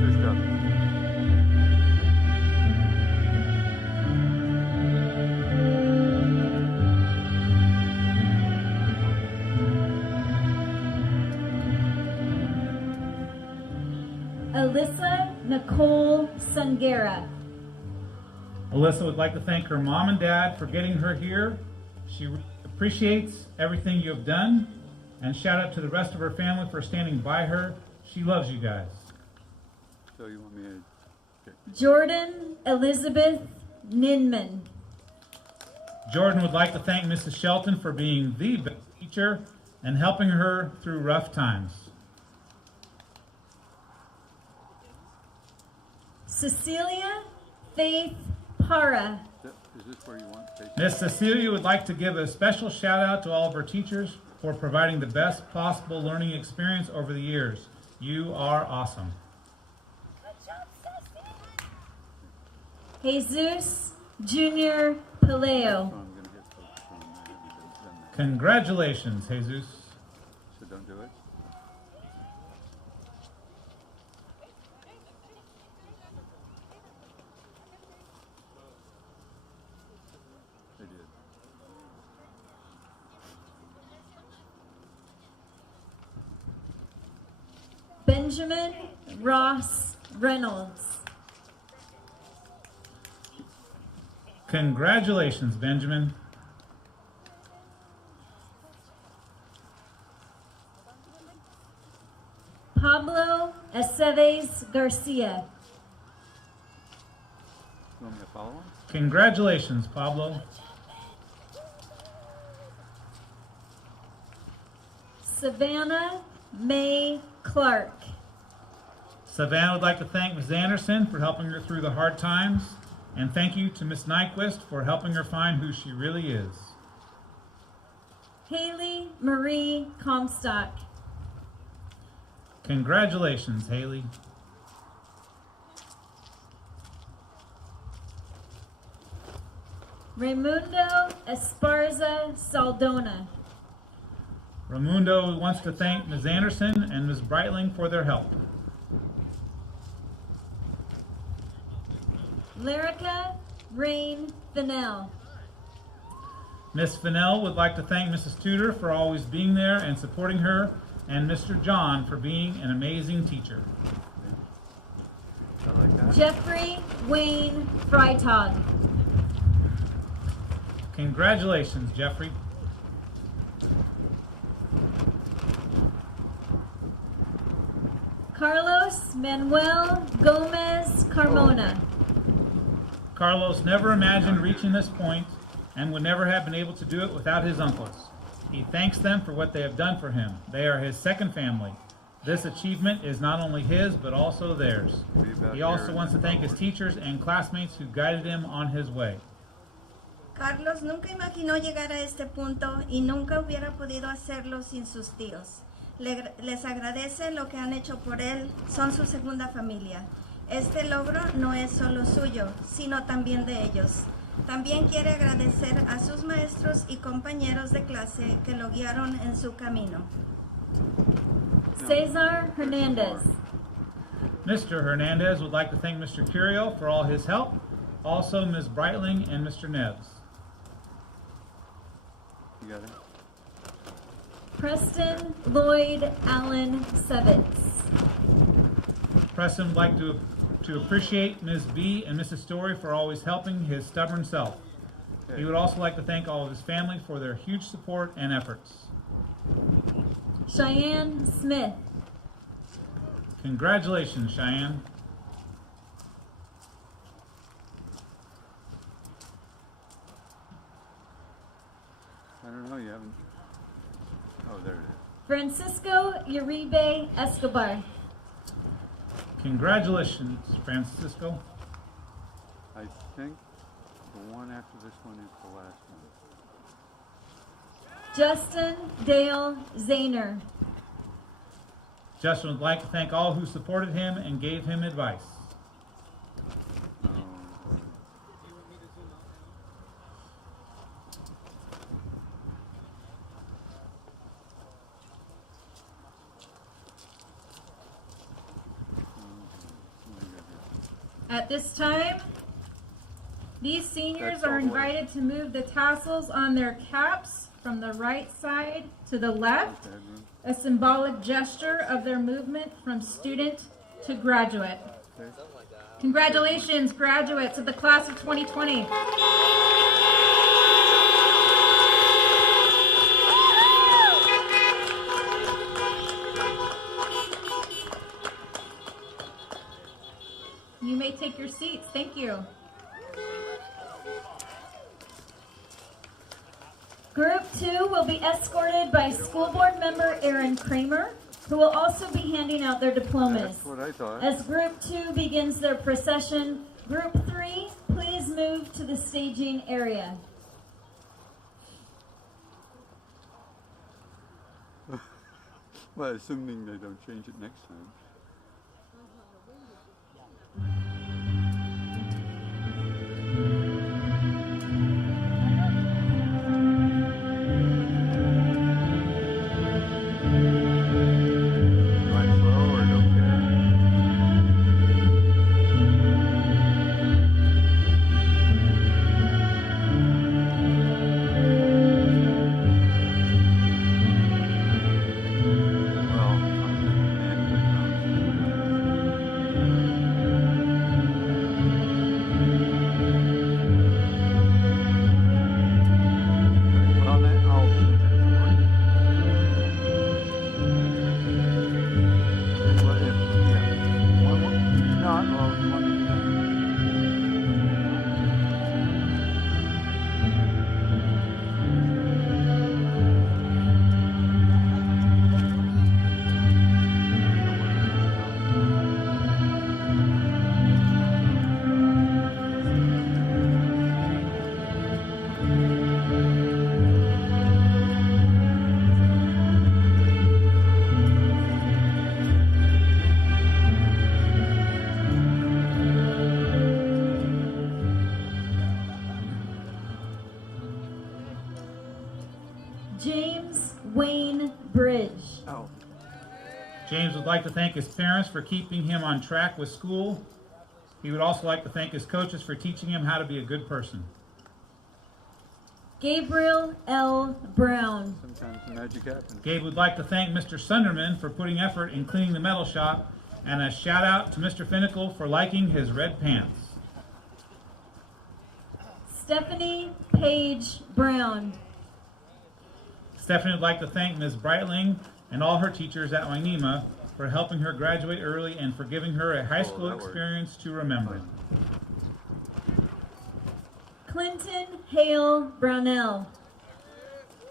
Just up. Alyssa Nicole Sungera. Alyssa would like to thank her mom and dad for getting her here. She appreciates everything you have done, and shout out to the rest of her family for standing by her. She loves you guys. So you want me to... Okay. Jordan Elizabeth Ninman. Jordan would like to thank Mrs. Shelton for being the best teacher and helping her through rough times. Cecilia Faith Para. Is this where you want to take Miss Cecilia would like to give a special shout out to all of her teachers for providing the best possible learning experience over the years. You are awesome. Jesus Junior Paleo. So I'm going to get focused on that. I haven't done that. Congratulations, Jesus. So don't do it. I did. Benjamin Ross Reynolds. Congratulations, Benjamin. Pablo Aceves Garcia. You want me to follow him? Congratulations, Pablo. Savannah May Clark. Savannah would like to thank Ms. Anderson for helping her through the hard times, and thank you to Ms. Nyquist for helping her find who she really is. Haley Marie Comstock. Congratulations, Haley. Raimundo Esparza Saldona. Raimundo wants to thank Ms. Anderson and Ms. Breitling for their help. Lyrica Rain Fennell. Miss Fennell would like to thank Mrs. Tudor for always being there and supporting her, and Mr. John for being an amazing teacher. I like that. Jeffrey Wayne Freitag. Congratulations, Jeffrey. Carlos Manuel Gomez Carmona. Carlos never imagined reaching this point and would never have been able to do it without his uncles. He thanks them for what they have done for him. They are his second family. This achievement is not only his, but also theirs. He also wants to thank his teachers and classmates who guided him on his way. Carlos nunca imaginó llegar a este punto y nunca hubiera podido hacerlo sin sus tíos. Les agradece lo que han hecho por él, son su segunda familia. Este logro no es solo suyo, sino también de ellos. También quiere agradecer a sus maestros y compañeros de clase que lo guiaron en su camino. Cesar Hernandez. Mr. Hernandez would like to thank Mr. Curiel for all his help, also Ms. Breitling and Mr. Neves. You got it? Preston Lloyd Allen Sevitz. Preston would like to appreciate Ms. B and Mrs. Story for always helping his stubborn self. Okay. He would also like to thank all of his family for their huge support and efforts. Cheyenne Smith. Congratulations, Cheyenne. I don't know, you haven't. Oh, there it is. Francisco Uribe Escobar. Congratulations, Francisco. I think the one after this one is the last one. Justin Dale Zahner. Justin would like to thank all who supported him and gave him advice. At this time, these seniors That's are all the way. invited to move the tassels on their caps from the right side to the left, Okay, a symbolic gesture of their movement from student to graduate. okay. Congratulations, graduates of the class of 2020. You may take your seats. Thank you. Group 2 will be escorted by school board member Aaron Kramer, who will also be handing out their diplomas. That's what I thought. As Group 2 begins their procession, Group 3, please move to the staging area. Well, assuming they don't change it next time. Going slow or don't care? Well, well, then I'll well, if, yeah. One more? No, well, one. James Wayne Bridge. Oh. James would like to thank his parents for keeping him on track with school. He would also like to thank his coaches for teaching him how to be a good person. Gabriel L. Brown. Sometimes the magic happens. Gabe would like to thank Mr. Sunderman for putting effort in cleaning the metal shop, and a shout out to Mr. Finnicle for liking his red pants. Stephanie Page Brown. Stephanie would like to thank Ms. Breitling and all her teachers at Wainema for helping her graduate early and for giving her a high school that worked. experience to remember. Clinton Hale Brownell.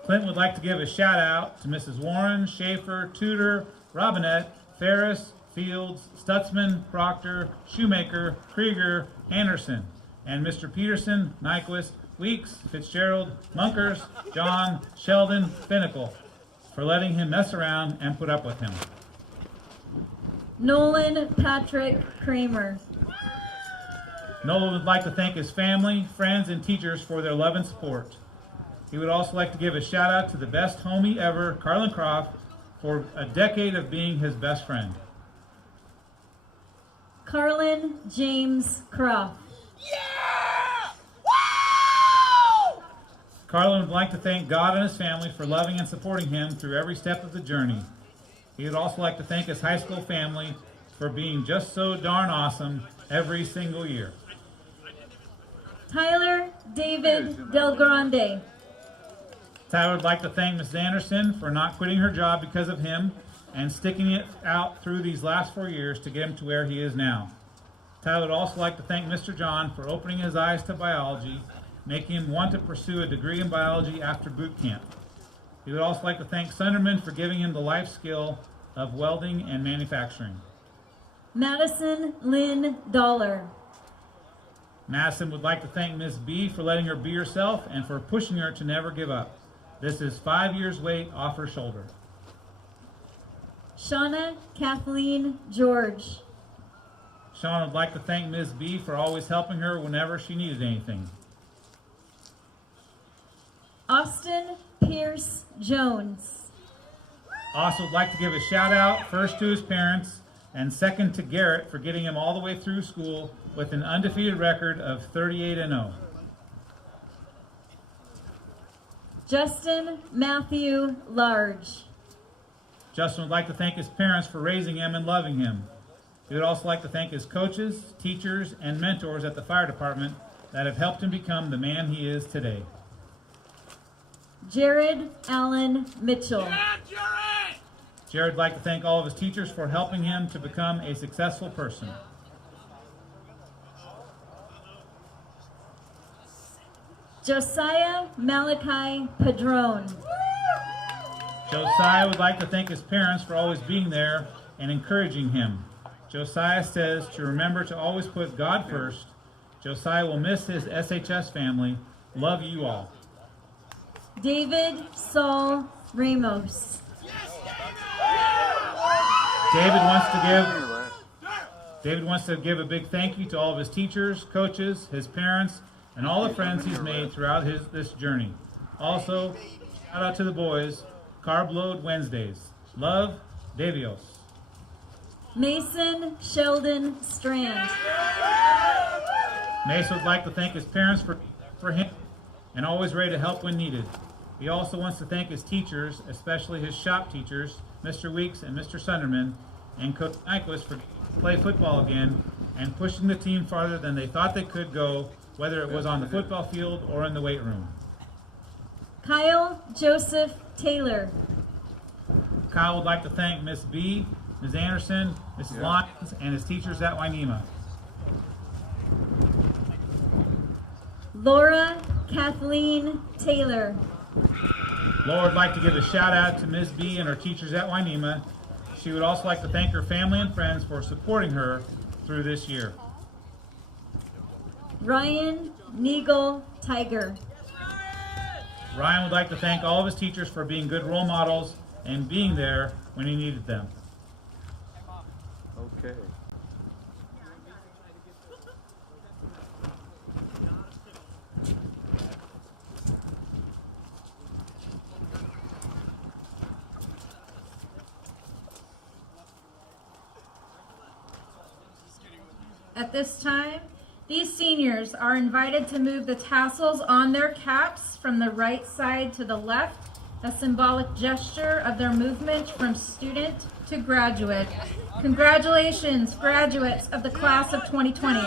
Clint would like to give a shout out to Mrs. Warren, Schaefer, Tudor, Robinette, Ferris, Fields, Stutzman, Proctor, Shoemaker, Krieger, Anderson, and Mr. Peterson, Nyquist, Weeks, Fitzgerald, Munkers, John, Sheldon, Finnicle for letting him mess around and put up with him. Nolan Patrick Kramer. Nolan would like to thank his family, friends, and teachers for their love and support. He would also like to give a shout out to the best homie ever, Carlin Croft, for a decade of being his best friend. Carlin James Croft. Carlin would like to thank God and his family for loving and supporting him through every step of the journey. He would also like to thank his high school family for being just so darn awesome every single year. Tyler David Del Grande. Tyler would like to thank Ms. Anderson for not quitting her job because of him and sticking it out through these last 4 years to get him to where he is now. Tyler would also like to thank Mr. John for opening his eyes to biology, making him want to pursue a degree in biology after boot camp. He would also like to thank Sunderman for giving him the life skill of welding and manufacturing. Madison Lynn Dollar. Madison would like to thank Ms. B for letting her be herself and for pushing her to never give up. This is 5 years' weight off her shoulder. Shauna Kathleen George. Shauna would like to thank Ms. B for always helping her whenever she needed anything. Austin Pierce Jones. Also would like to give a shout out first to his parents and second to Garrett for getting him all the way through school with an undefeated record of 38-0. Justin Matthew Large. Justin would like to thank his parents for raising him and loving him. He would also like to thank his coaches, teachers, and mentors at the fire department that have helped him become the man he is today. Jared Allen Mitchell. Jared would like to thank all of his teachers for helping him to become a successful person. Josiah Malachi Padron. Josiah would like to thank his parents for always being there and encouraging him. Josiah says to remember to always put God first. Josiah will miss his SHS family. Love you all. David Saul Ramos. David wants to give a big thank you to all of his teachers, coaches, his parents, and all the friends he's made throughout this journey. Also, shout out to the boys, Carb Load Wednesdays. Love, Davios. Mason Sheldon Strand. Mason would like to thank his parents for him and always ready to help when needed. He also wants to thank his teachers, especially his shop teachers, Mr. Weeks and Mr. Sunderman, and Coach Nyquist for play football again and pushing the team farther than they thought they could go, whether it was on the football field or in the weight room. Kyle Joseph Taylor. Kyle would like to thank Miss B, Ms. Anderson, Mrs. Lyons, and his teachers at Wainema. Laura Kathleen Taylor. Laura would like to give a shout out to Ms. B and her teachers at Wainema. She would also like to thank her family and friends for supporting her through this year. Ryan Neagle Tiger. Ryan would like to thank all of his teachers for being good role models and being there when he needed them. Okay. At this time, these seniors are invited to move the tassels on their caps from the right side to the left, a symbolic gesture of their movement from student to graduate. Congratulations, graduates of the class of 2020.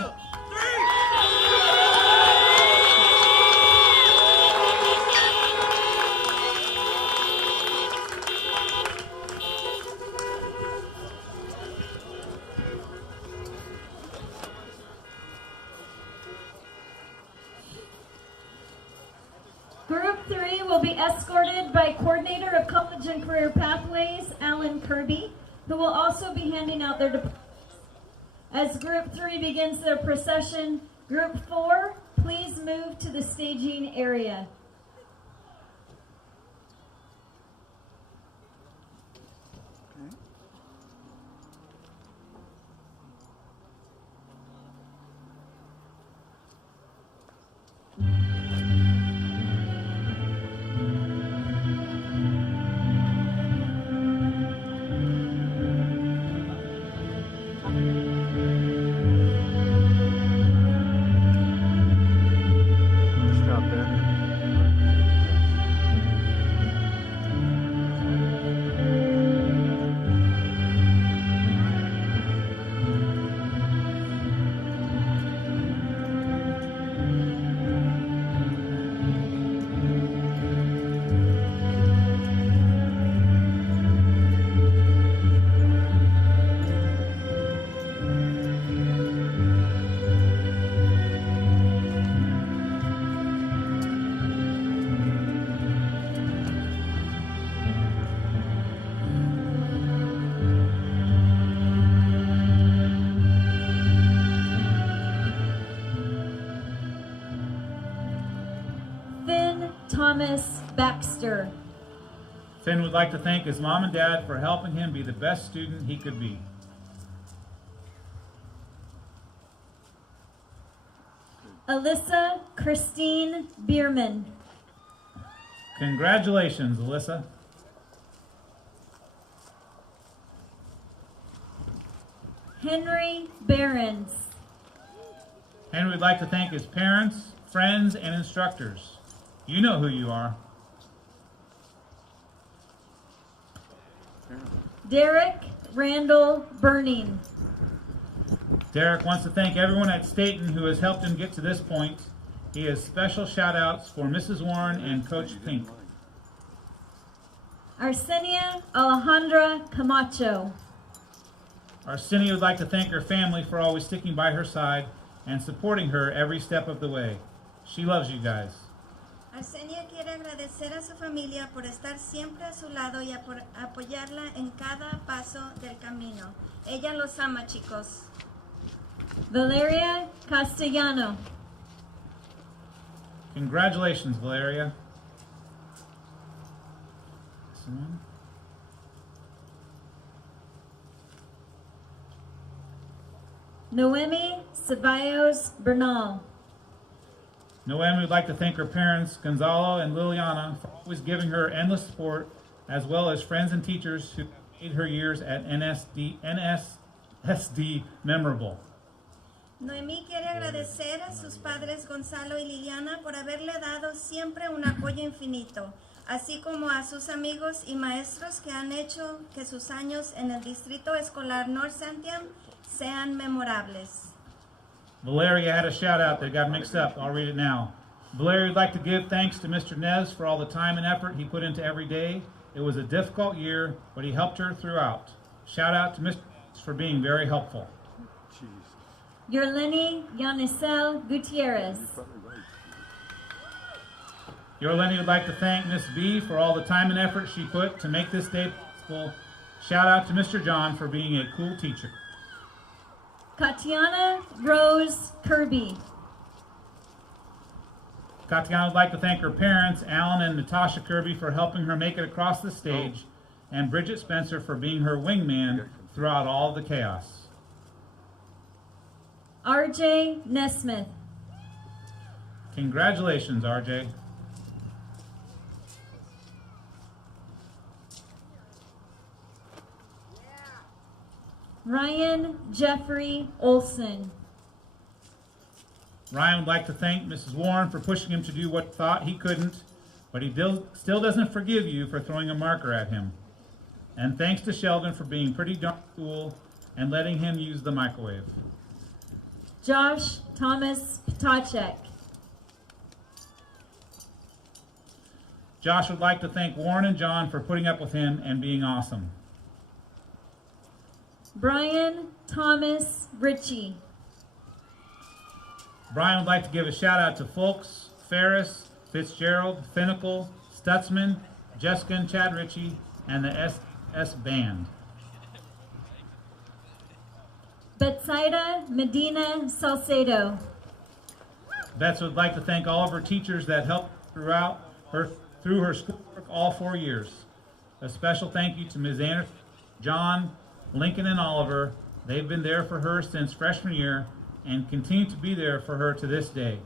Group 3 will be escorted by Coordinator of College and Career Pathways, Alan Kirby, who will also be handing out their diplomas. As Group 3 begins their procession, Group 4, please move to the staging area. Finn Thomas Baxter. Finn would like to thank his mom and dad for helping him be the best student he could be. Alyssa Christine Bierman. Congratulations, Alyssa. Henry Behrens. Henry would like to thank his parents, friends, and instructors. You know who you are. Derek Randall Burning. Derek wants to thank everyone at Stayton who has helped him get to this point. He has special shout outs for Mrs. Warren and Coach Pink. Arsenia Alejandra Camacho. Arsenia would like to thank her family for always sticking by her side and supporting her every step of the way. She loves you guys. Arsenia quiere agradecer a su familia por estar siempre a su lado y por apoyarla en cada paso del camino. Ella los ama, chicos. Valeria Castellano. Congratulations, Valeria. This one. Noemi Ceballos Bernal. Noemi would like to thank her parents, Gonzalo and Liliana, for always giving her endless support, as well as friends and teachers who made her years at NSD memorable. Noemí quiere agradecer a sus padres Gonzalo y Liliana por haberle dado siempre un apoyo infinito, así como a sus amigos y maestros que han hecho que sus años en el Distrito Escolar North Santiam sean memorables. Valeria had a shout out that got mixed up. I'll read it now. Valeria would like to give thanks to Mr. Nez for all the time and effort he put into every day. It was a difficult year, but he helped her throughout. Shout out to Mr. Nez for being very helpful. Yerleni Yanisel Gutierrez. Yorleni would like to thank Miss B for all the time and effort she put to make this day possible. Shout out to Mr. John for being a cool teacher. Katiana Rose Kirby. Katiana would like to thank her parents, Alan and Natasha Kirby, for helping her make it across the stage, and Bridget Spencer for being her wingman throughout all the chaos. RJ Nesmith. Congratulations, RJ. Ryan Jeffrey Olson. Ryan would like to thank Mrs. Warren for pushing him to do what he thought he couldn't, but he still doesn't forgive you for throwing a marker at him. And thanks to Sheldon for being pretty darn cool and letting him use the microwave. Josh Thomas Potacek. Josh would like to thank Warren and John for putting up with him and being awesome. Brian Thomas Ritchie. Brian would like to give a shout out to Folks, Ferris, Fitzgerald, Finnicle, Stutzman, Jessica and Chad Ritchie, and the SS Band. Betsaida Medina Salcedo. Bets would like to thank all of her teachers that helped through her schoolwork all 4 years. A special thank you to Ms. Anderson, John, Lincoln, and Oliver. They've been there for her since freshman year and continue to be there for her to this day,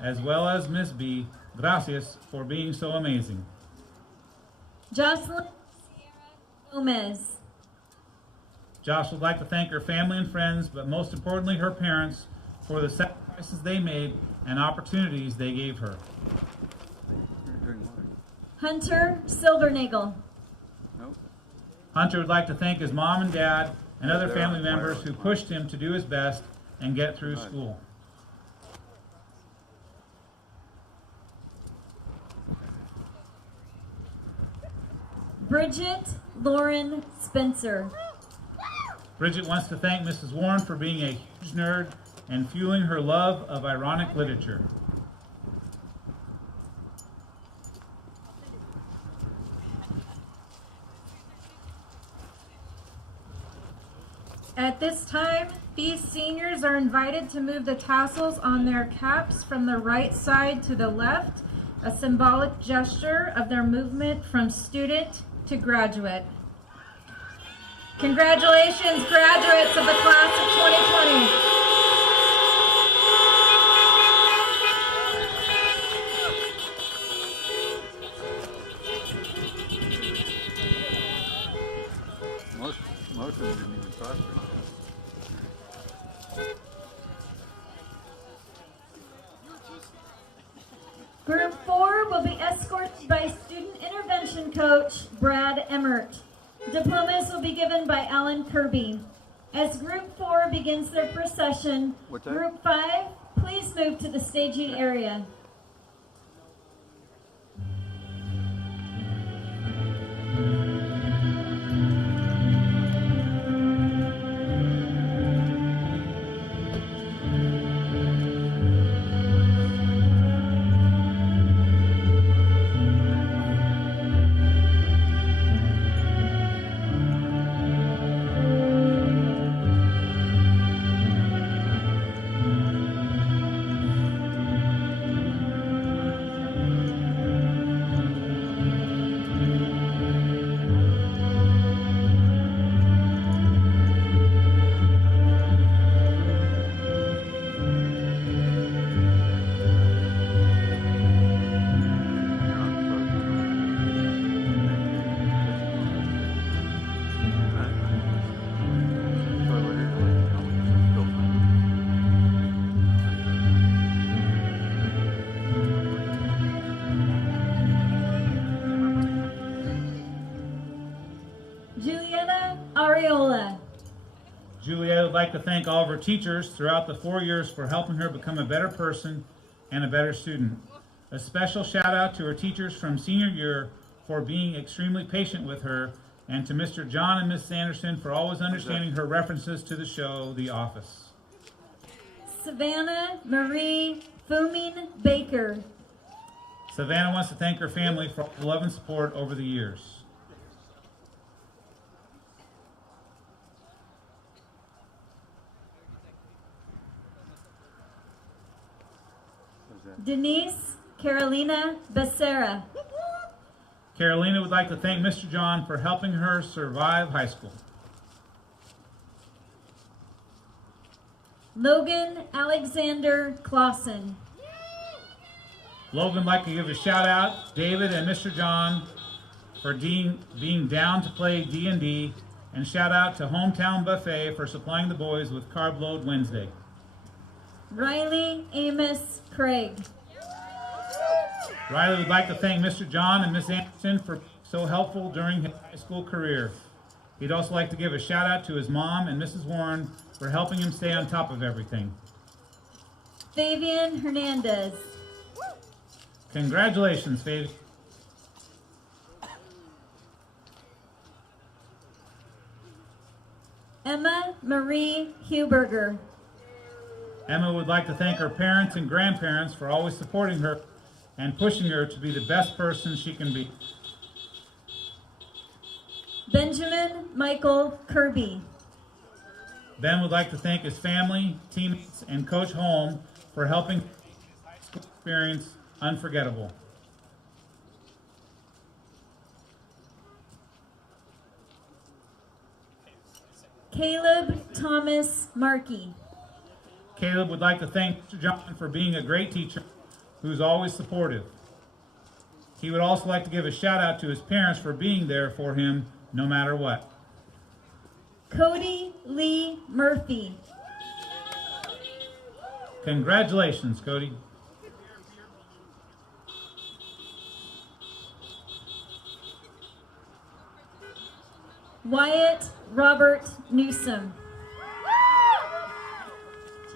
as well as Ms. B. Gracias for being so amazing. Jocelyn Sierra Gomez. Josh would like to thank her family and friends, but most importantly her parents, for the sacrifices they made and opportunities they gave her. Hunter Silvernagel. Hunter would like to thank his mom and dad and other family members who pushed him to do his best and get through school. Bridget Lauren Spencer. Bridget wants to thank Mrs. Warren for being a huge nerd and fueling her love of ironic literature. At this time, these seniors are invited to move the tassels on their caps from the right side to the left a symbolic gesture of their movement from student to graduate. Congratulations, graduates of the class of 2020. Most of them didn't even talk. Group 4 will be escorted by student intervention coach Brad Emmert. Diplomas will be given by Alan Kirby. As Group 4 begins their procession, What time? Group 5, please move to the staging area. Juliana Areola. Juliet would like to thank all of her teachers throughout the 4 years for helping her become a better person and a better student. A special shout out to her teachers from senior year for being extremely patient with her, and to Mr. John and Miss Sanderson for always understanding her references to the show, The Office. Savannah Marie Fumin Baker. Savannah wants to thank her family for all the love and support over the years. Denise Carolina Becerra. Carolina would like to thank Mr. John for helping her survive high school. Logan Alexander Clausen. Logan would like to give a shout out to David and Mr. John for being down to play D&D, and shout out to Hometown Buffet for supplying the boys with Carb Load Wednesday. Riley Amos Craig. Riley would like to thank Mr. John and Miss Anderson for being so helpful during his high school career. He'd also like to give a shout out to his mom and Mrs. Warren for helping him stay on top of everything. Fabian Hernandez. Congratulations, Fabian. Emma Marie Huberger. Emma would like to thank her parents and grandparents for always supporting her and pushing her to be the best person she can be. Benjamin Michael Kirby. Ben would like to thank his family, teammates, and Coach Holm for helping his high school experience unforgettable. Caleb Thomas Markey. Caleb would like to thank Mr. John for being a great teacher who's always supportive. He would also like to give a shout out to his parents for being there for him no matter what. Cody Lee Murphy. Congratulations, Cody. Wyatt Robert Newsom.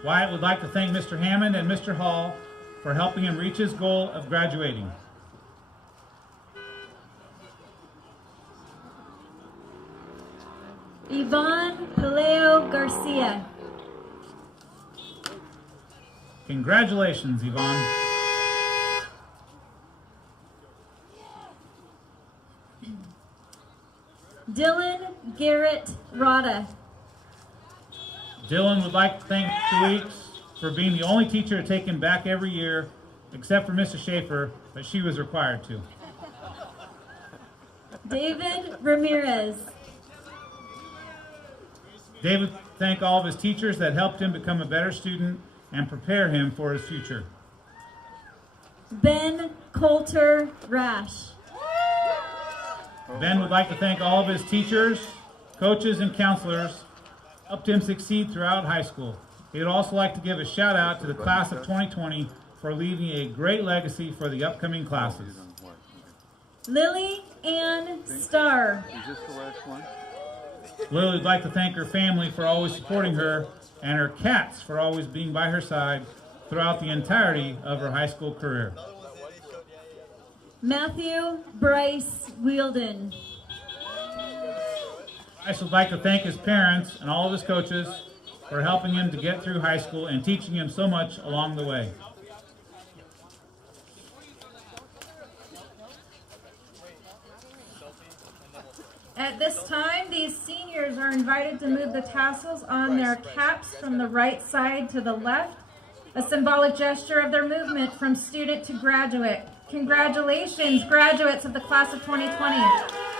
Wyatt would like to thank Mr. Hammond and Mr. Hall for helping him reach his goal of graduating. Yvonne Paleo Garcia. Congratulations, Yvonne. Dylan Garrett Rada. Dylan would like to thank Mr. Weeks for being the only teacher to take him back every year except for Mrs. Schaefer, but she was required to. David Ramirez. David thanked all of his teachers that helped him become a better student and prepare him for his future. Ben Coulter Rash. Ben would like to thank all of his teachers, coaches, and counselors who helped him succeed throughout high school. He would also like to give a shout out to the class of 2020 for leaving a great legacy for the upcoming classes. Lily Ann Starr. Is this the last one? Lily would like to thank her family for always supporting her and her cats for always being by her side throughout the entirety of her high school career. Matthew Bryce Wielden. Bryce would like to thank his parents and all of his coaches for helping him to get through high school and teaching him so much along the way. At this time, these seniors are invited to move the tassels on their caps from the right side to the left, a symbolic gesture of their movement from student to graduate. Congratulations, graduates of the class of 2020.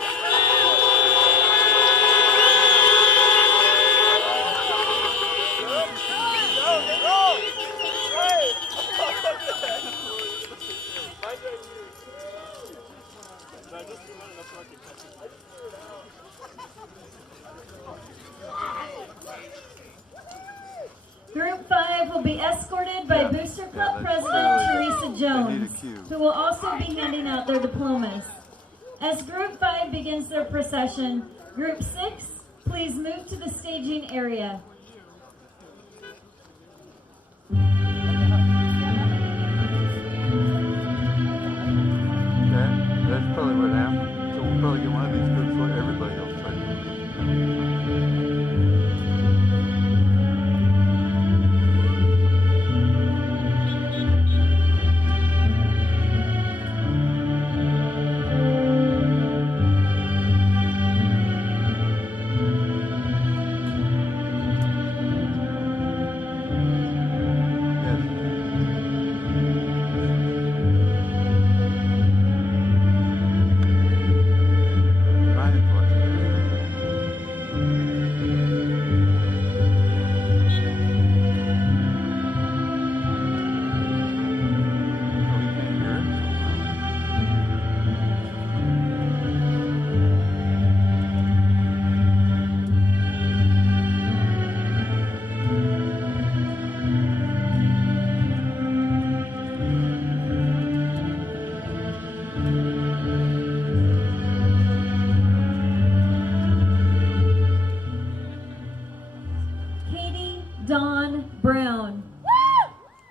Group 5 will be escorted by Booster Club President Teresa Jones, who will also be handing out their diplomas. As Group 5 begins their procession, Group 6, please move to the staging area. That's probably what happened. So we'll probably get one of these groups where everybody else tries to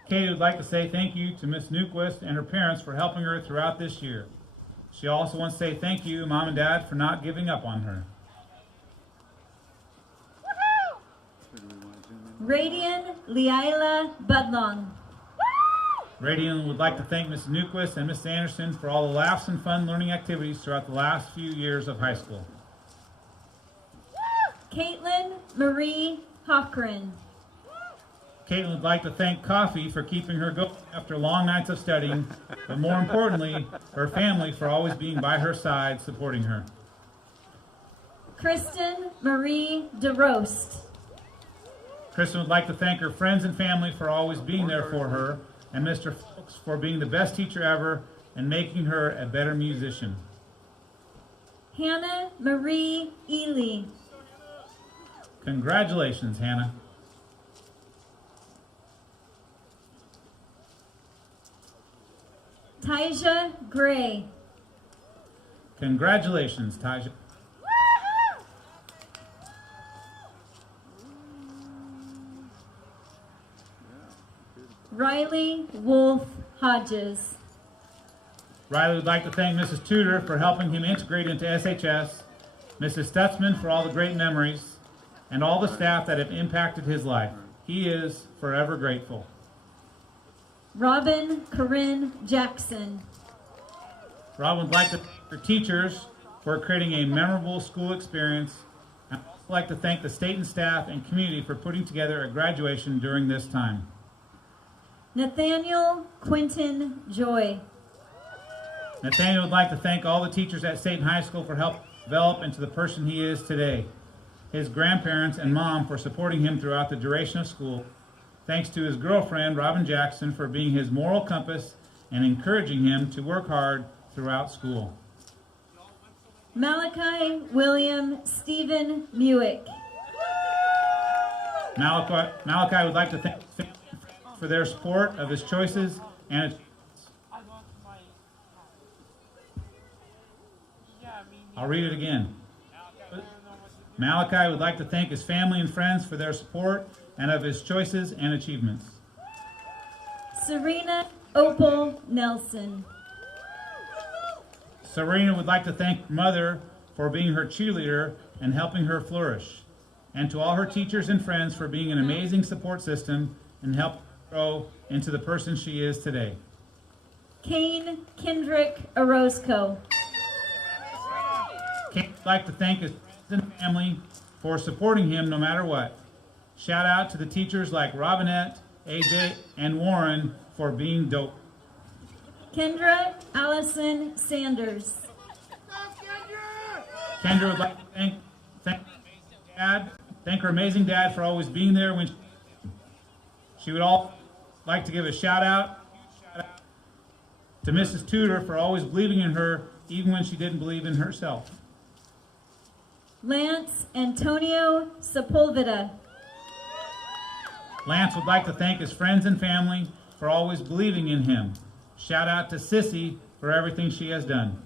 Katie would like to say thank you to Miss Newquist and her parents for helping her throughout this year. She also wants to say thank you, Mom and Dad, for not giving up on her. Radian Liila Budlong. Radian would like to thank Miss Newquist and Miss Anderson for all the laughs and fun learning activities throughout the last few years of high school. Caitlin Marie Hochran. Caitlin would like to thank Coffee for keeping her going after long nights of studying, but more importantly, her family for always being by her side, supporting her. Kristen Marie DeRost. Kristen would like to thank her friends and family for always being there for her, and Mr. Folks for being the best teacher ever and making her a better musician. Hannah Marie Ely. Congratulations, Hannah. Tyja Gray. Congratulations, Tyja. Riley Wolf Hodges. Riley would like to thank Mrs. Tudor for helping him integrate into SHS, Mrs. Stutzman for all the great memories, and all the staff that have impacted his life. He is forever grateful. Robin Corinne Jackson. Robin would like to thank her teachers for creating a memorable school experience. I'd also like to thank the Stayton staff and community for putting together a graduation during this time. Nathaniel Quinton Joy. Nathaniel would like to thank all the teachers at Stayton High School for helping develop into the person he is today. His grandparents and mom for supporting him throughout the duration of school. Thanks to his girlfriend, Robin Jackson, for being his moral compass and encouraging him to work hard throughout school. Malachi William Stephen Muick. Malachi would like to thank his family for their support of his choices and I'll read it again. Malachi would like to thank his family and friends for their support and of his choices and achievements. Serena Opal Nelson. Serena would like to thank her mother for being her cheerleader and helping her flourish, and to all her teachers and friends for being an amazing support system and helping her grow into the person she is today. Kane Kendrick Orozco. Kane would like to thank his friends and family for supporting him no matter what. Shout out to the teachers like Robinette, AJ, and Warren for being dope. Kendra Allison Sanders. Kendra would like to thank her amazing dad for always being there when she would all like to give a shout out to Mrs. Tudor for always believing in her even when she didn't believe in herself. Lance Antonio Sepulveda. Lance would like to thank his friends and family for always believing in him. Shout out to Sissy for everything she has done.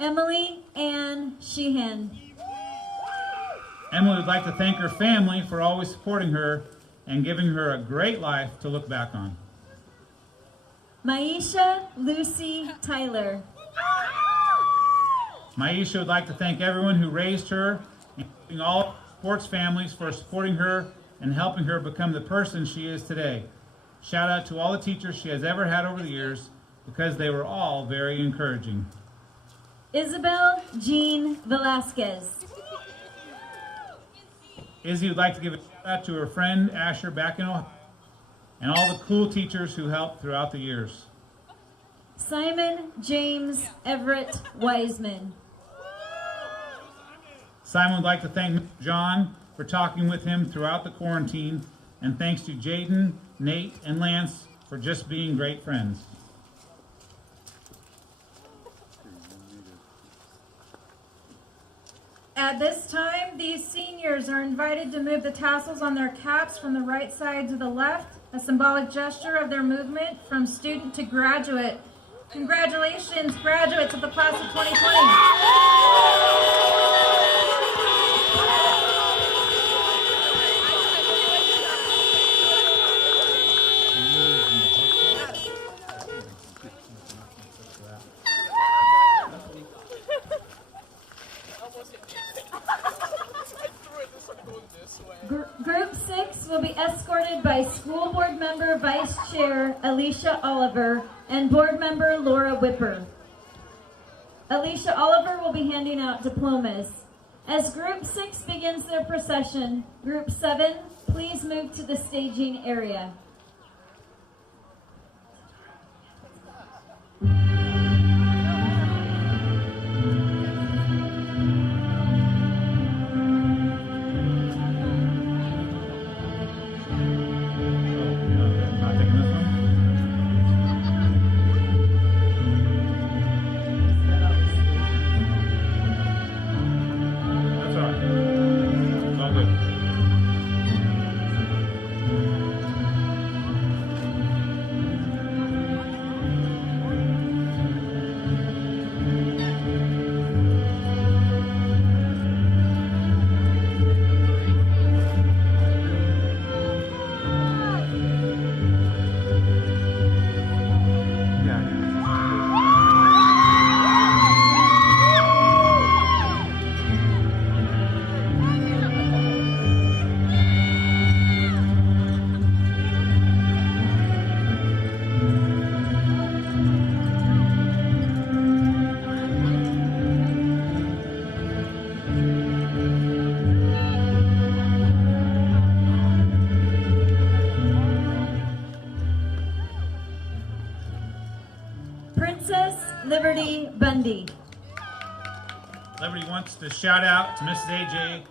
Emily Ann Sheehan. Emily would like to thank her family for always supporting her and giving her a great life to look back on. Maisha Lucy Tyler. Maisha would like to thank everyone who raised her, including all sports families, for supporting her and helping her become the person she is today. Shout out to all the teachers she has ever had over the years because they were all very encouraging. Isabel Jean Velasquez. Izzy would like to give a shout out to her friend Asher back in Ohio and all the cool teachers who helped throughout the years. Simon James Everett Wiseman. Simon would like to thank John for talking with him throughout the quarantine, and thanks to Jaden, Nate, and Lance for just being great friends. At this time, these seniors are invited to move the tassels on their caps from the right side to the left, a symbolic gesture of their movement from student to graduate. Congratulations, graduates of the class of 2020. Group 6 will be escorted by School Board Member Vice Chair Alicia Oliver and Board Member Laura Whipper. Alicia Oliver will be handing out diplomas. As Group 6 begins their procession, Group 7, please move to the staging area. Princess Liberty Bundy. Liberty wants to shout out to Mrs. AJ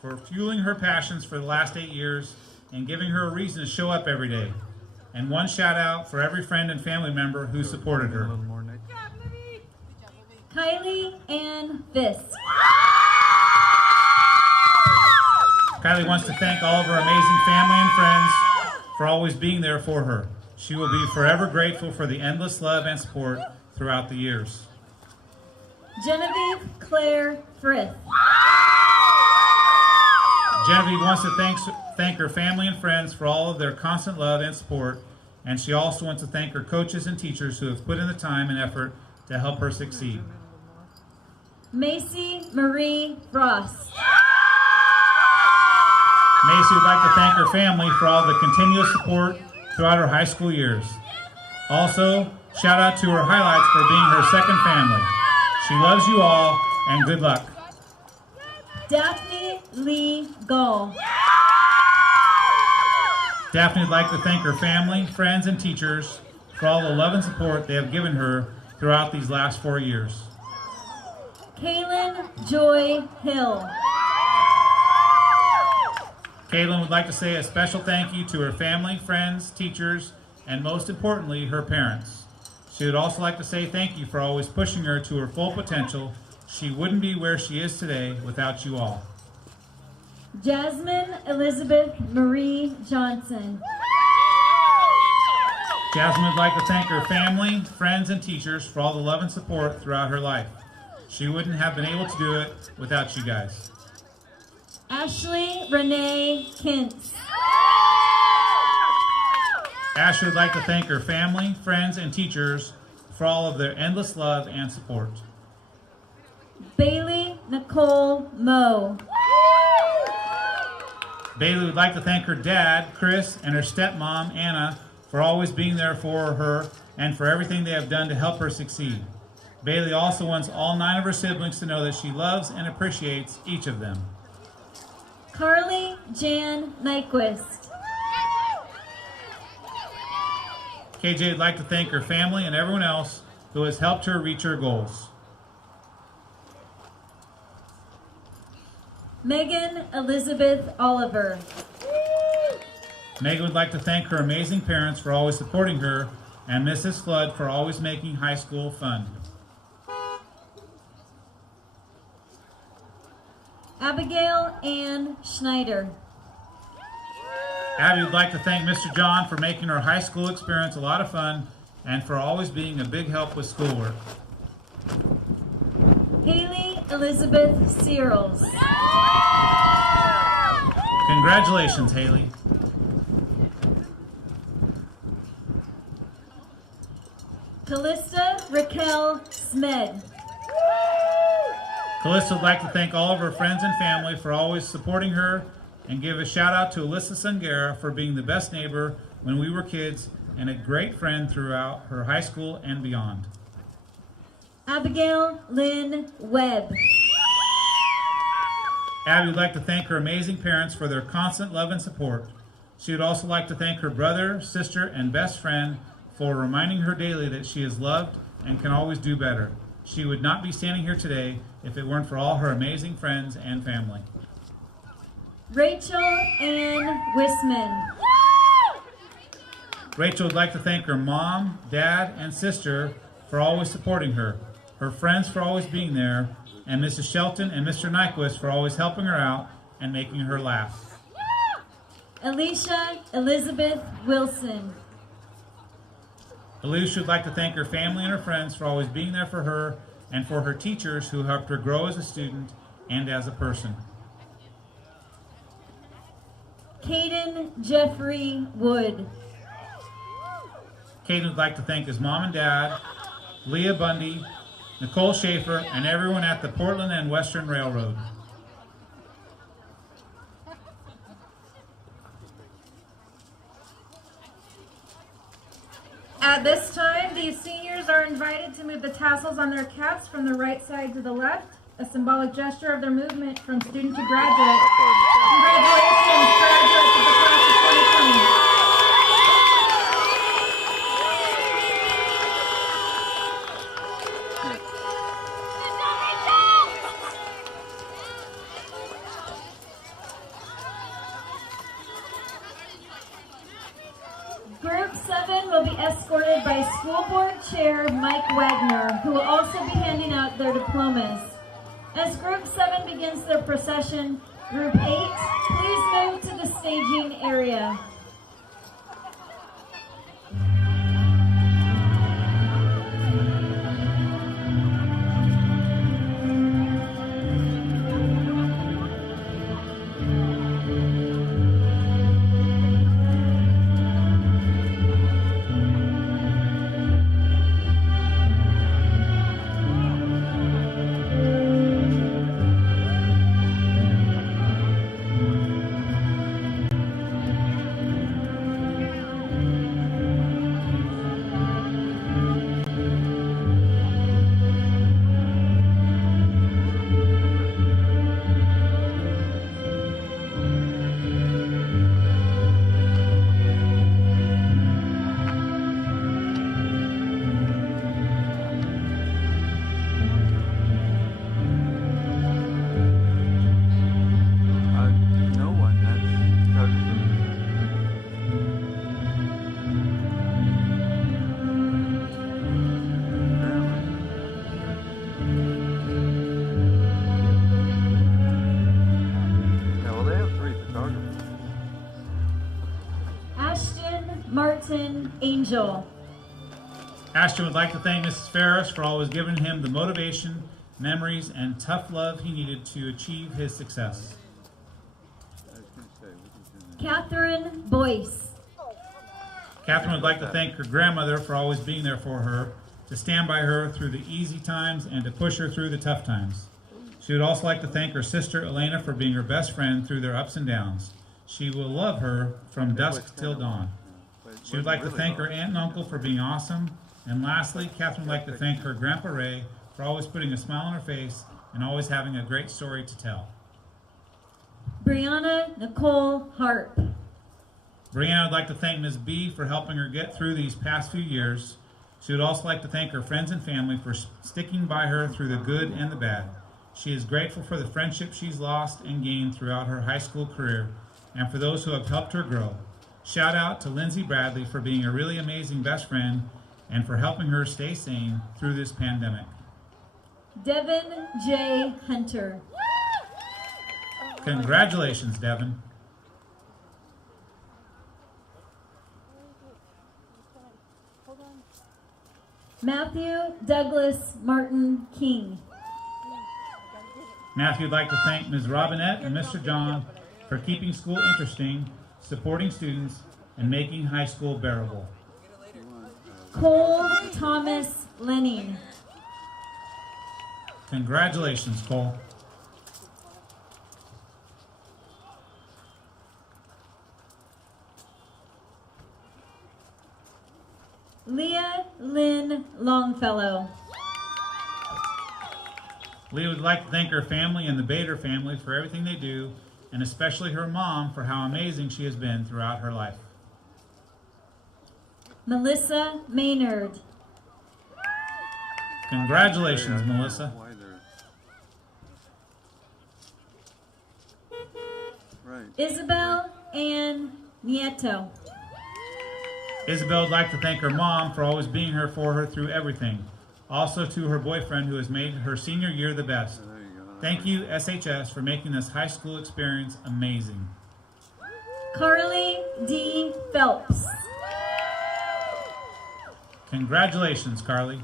for fueling her passions for the last 8 years and giving her a reason to show up every day. And one shout out for every friend and family member who supported her. Kylie Ann Fisk. Kylie wants to thank all of her amazing family and friends for always being there for her. She will be forever grateful for the endless love and support throughout the years. Genevieve Claire Frith. Genevieve wants to thank her family and friends for all of their constant love and support, and she also wants to thank her coaches and teachers who have put in the time and effort to help her succeed. Macy Marie Frost. Macy would like to thank her family for all the continuous support throughout her high school years. Also, shout out to her highlights for being her second family. She loves you all, and good luck. Daphne Lee Gall. Daphne would like to thank her family, friends, and teachers for all the love and support they have given her throughout these last 4 years. Kaylin Joy Hill. Kaylin would like to say a special thank you to her family, friends, teachers, and most importantly, her parents. She would also like to say thank you for always pushing her to her full potential. She wouldn't be where she is today without you all. Jasmine Elizabeth Marie Johnson. Jasmine would like to thank her family, friends, and teachers for all the love and support throughout her life. She wouldn't have been able to do it without you guys. Ashley Renee Kintz. Ashley would like to thank her family, friends, and teachers for all of their endless love and support. Bailey Nicole Moe. Bailey would like to thank her dad, Chris, and her stepmom, Anna, for always being there for her and for everything they have done to help her succeed. Bailey also wants all 9 of her siblings to know that she loves and appreciates each of them. Carly Jan Nyquist. KJ would like to thank her family and everyone else who has helped her reach her goals. Megan Elizabeth Oliver. Megan would like to thank her amazing parents for always supporting her and Mrs. Flood for always making high school fun. Abigail Ann Schneider. Abby would like to thank Mr. John for making her high school experience a lot of fun and for always being a big help with schoolwork. Haley Elizabeth Searles. Congratulations, Haley. Callista Raquel Smed. Callista would like to thank all of her friends and family for always supporting her and give a shout out to Alyssa Sungara for being the best neighbor when we were kids and a great friend throughout her high school and beyond. Abigail Lynn Webb. Abby would like to thank her amazing parents for their constant love and support. She would also like to thank her brother, sister, and best friend for reminding her daily that she is loved and can always do better. She would not be standing here today if it weren't for all her amazing friends and family. Rachel Ann Wisman. Rachel would like to thank her mom, dad, and sister for always supporting her, her friends for always being there, and Mrs. Shelton and Mr. Nyquist for always helping her out and making her laugh. Alicia Elizabeth Wilson. Alicia would like to thank her family and her friends for always being there for her and for her teachers who helped her grow as a student and as a person. Caden Jeffrey Wood. Caden would like to thank his mom and dad, Leah Bundy, Nicole Schaefer, and everyone at the Portland and Western Railroad. At this time, these seniors are invited to move the tassels on their caps from the right side to the left, a symbolic gesture of their movement from student to graduate. Congratulations, graduates of the class of 2020. Chair Mike Wagner, who will also be handing out their diplomas. As Group 7 begins their procession, Group 8, please move to the staging area. No one. That's yeah, well, they have 3 photographers. Ashton Martin Angel. Ashton would like to thank Mrs. Ferris for always giving him the motivation, memories, and tough love he needed to achieve his success. I was going to say, we can do that. Catherine Boyce. Catherine would like to thank her grandmother for always being there for her, to stand by her through the easy times and to push her through the tough times. She would also like to thank her sister Elena for being her best friend through their ups and downs. She will love her from dusk till dawn. She would like to thank her aunt and uncle for being awesome. And lastly, Catherine would like to thank her Grandpa Ray for always putting a smile on her face and always having a great story to tell. Brianna Nicole Harp. Brianna would like to thank Ms. B for helping her get through these past few years. She would also like to thank her friends and family for sticking by her through the good and the bad. She is grateful for the friendship she's lost and gained throughout her high school career and for those who have helped her grow. Shout out to Lindsay Bradley for being a really amazing best friend and for helping her stay sane through this pandemic. Devin J. Hunter. Congratulations, Devin. Matthew Douglas Martin King. Matthew would like to thank Ms. Robinette and Mr. John for keeping school interesting, supporting students, and making high school bearable. Cole Thomas Lenning. Congratulations, Cole. Leah Lynn Longfellow. Leah would like to thank her family and the Bader family for everything they do, and especially her mom for how amazing she has been throughout her life. Melissa Maynard. Congratulations, Melissa. Why they're- Right. Isabel Ann Nieto. Isabel would like to thank her mom for always being here for her through everything. Also to her boyfriend who has made her senior year the best. There you go. Thank you, SHS, for making this high school experience amazing. Carly D. Phelps. Congratulations, Carly.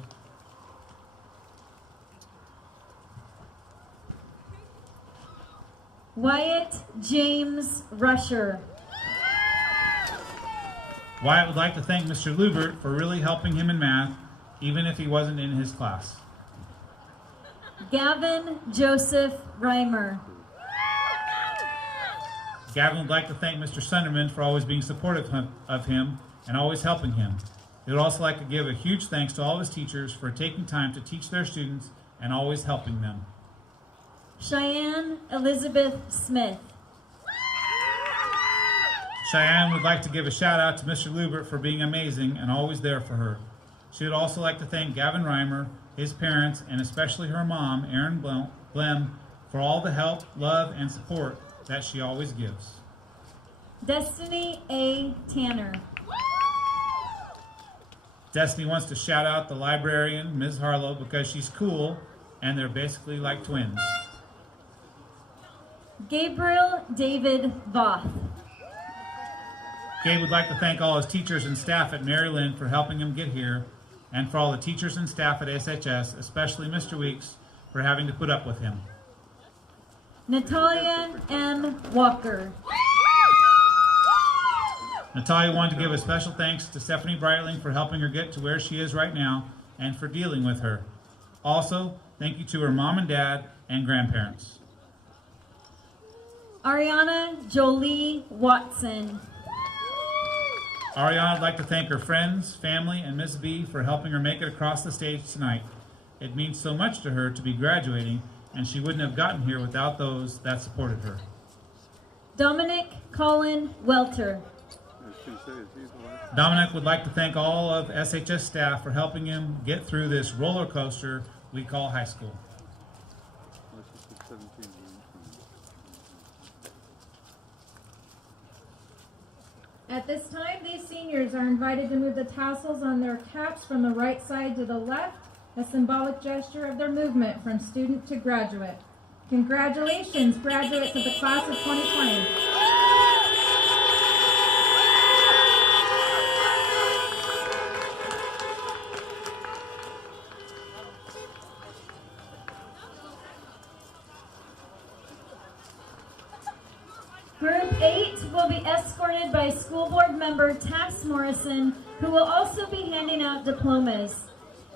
Wyatt James Rusher. Wyatt would like to thank Mr. Lubert for really helping him in math, even if he wasn't in his class. Gavin Joseph Reimer. Gavin would like to thank Mr. Sunderman for always being supportive of him and always helping him. He would also like to give a huge thanks to all of his teachers for taking time to teach their students and always helping them. Cheyenne Elizabeth Smith. Cheyenne would like to give a shout out to Mr. Lubert for being amazing and always there for her. She would also like to thank Gavin Reimer, his parents, and especially her mom, Erin Blem, for all the help, love, and support that she always gives. Destiny A. Tanner. Destiny wants to shout out the librarian, Ms. Harlow, because she's cool and they're basically like twins. Gabriel David Voth. Gabe would like to thank all his teachers and staff at Mary Lynn for helping him get here, and for all the teachers and staff at SHS, especially Mr. Weeks, for having to put up with him. Natalia M. Walker. Natalia wanted to give a special thanks to Stephanie Breitling for helping her get to where she is right now and for dealing with her. Also, thank you to her mom and dad and grandparents. Ariana Jolie Watson. Ariana would like to thank her friends, family, and Miss B for helping her make it across the stage tonight. It means so much to her to be graduating, and she wouldn't have gotten here without those that supported her. Dominic Colin Welter. Dominic would like to thank all of SHS staff for helping him get through this roller coaster we call high school. At this time, these seniors are invited to move the tassels on their caps from the right side to the left, a symbolic gesture of their movement from student to graduate. Congratulations, graduates of the class of 2020. Group 8 will be escorted by School Board member Tass Morrison, who will also be handing out diplomas.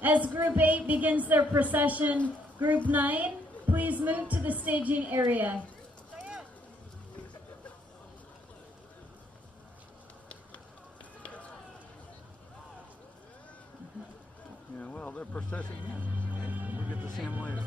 As Group 8 begins their procession, Group 9, please move to the staging area. Yeah, well, they're processing it. We'll get to see them later.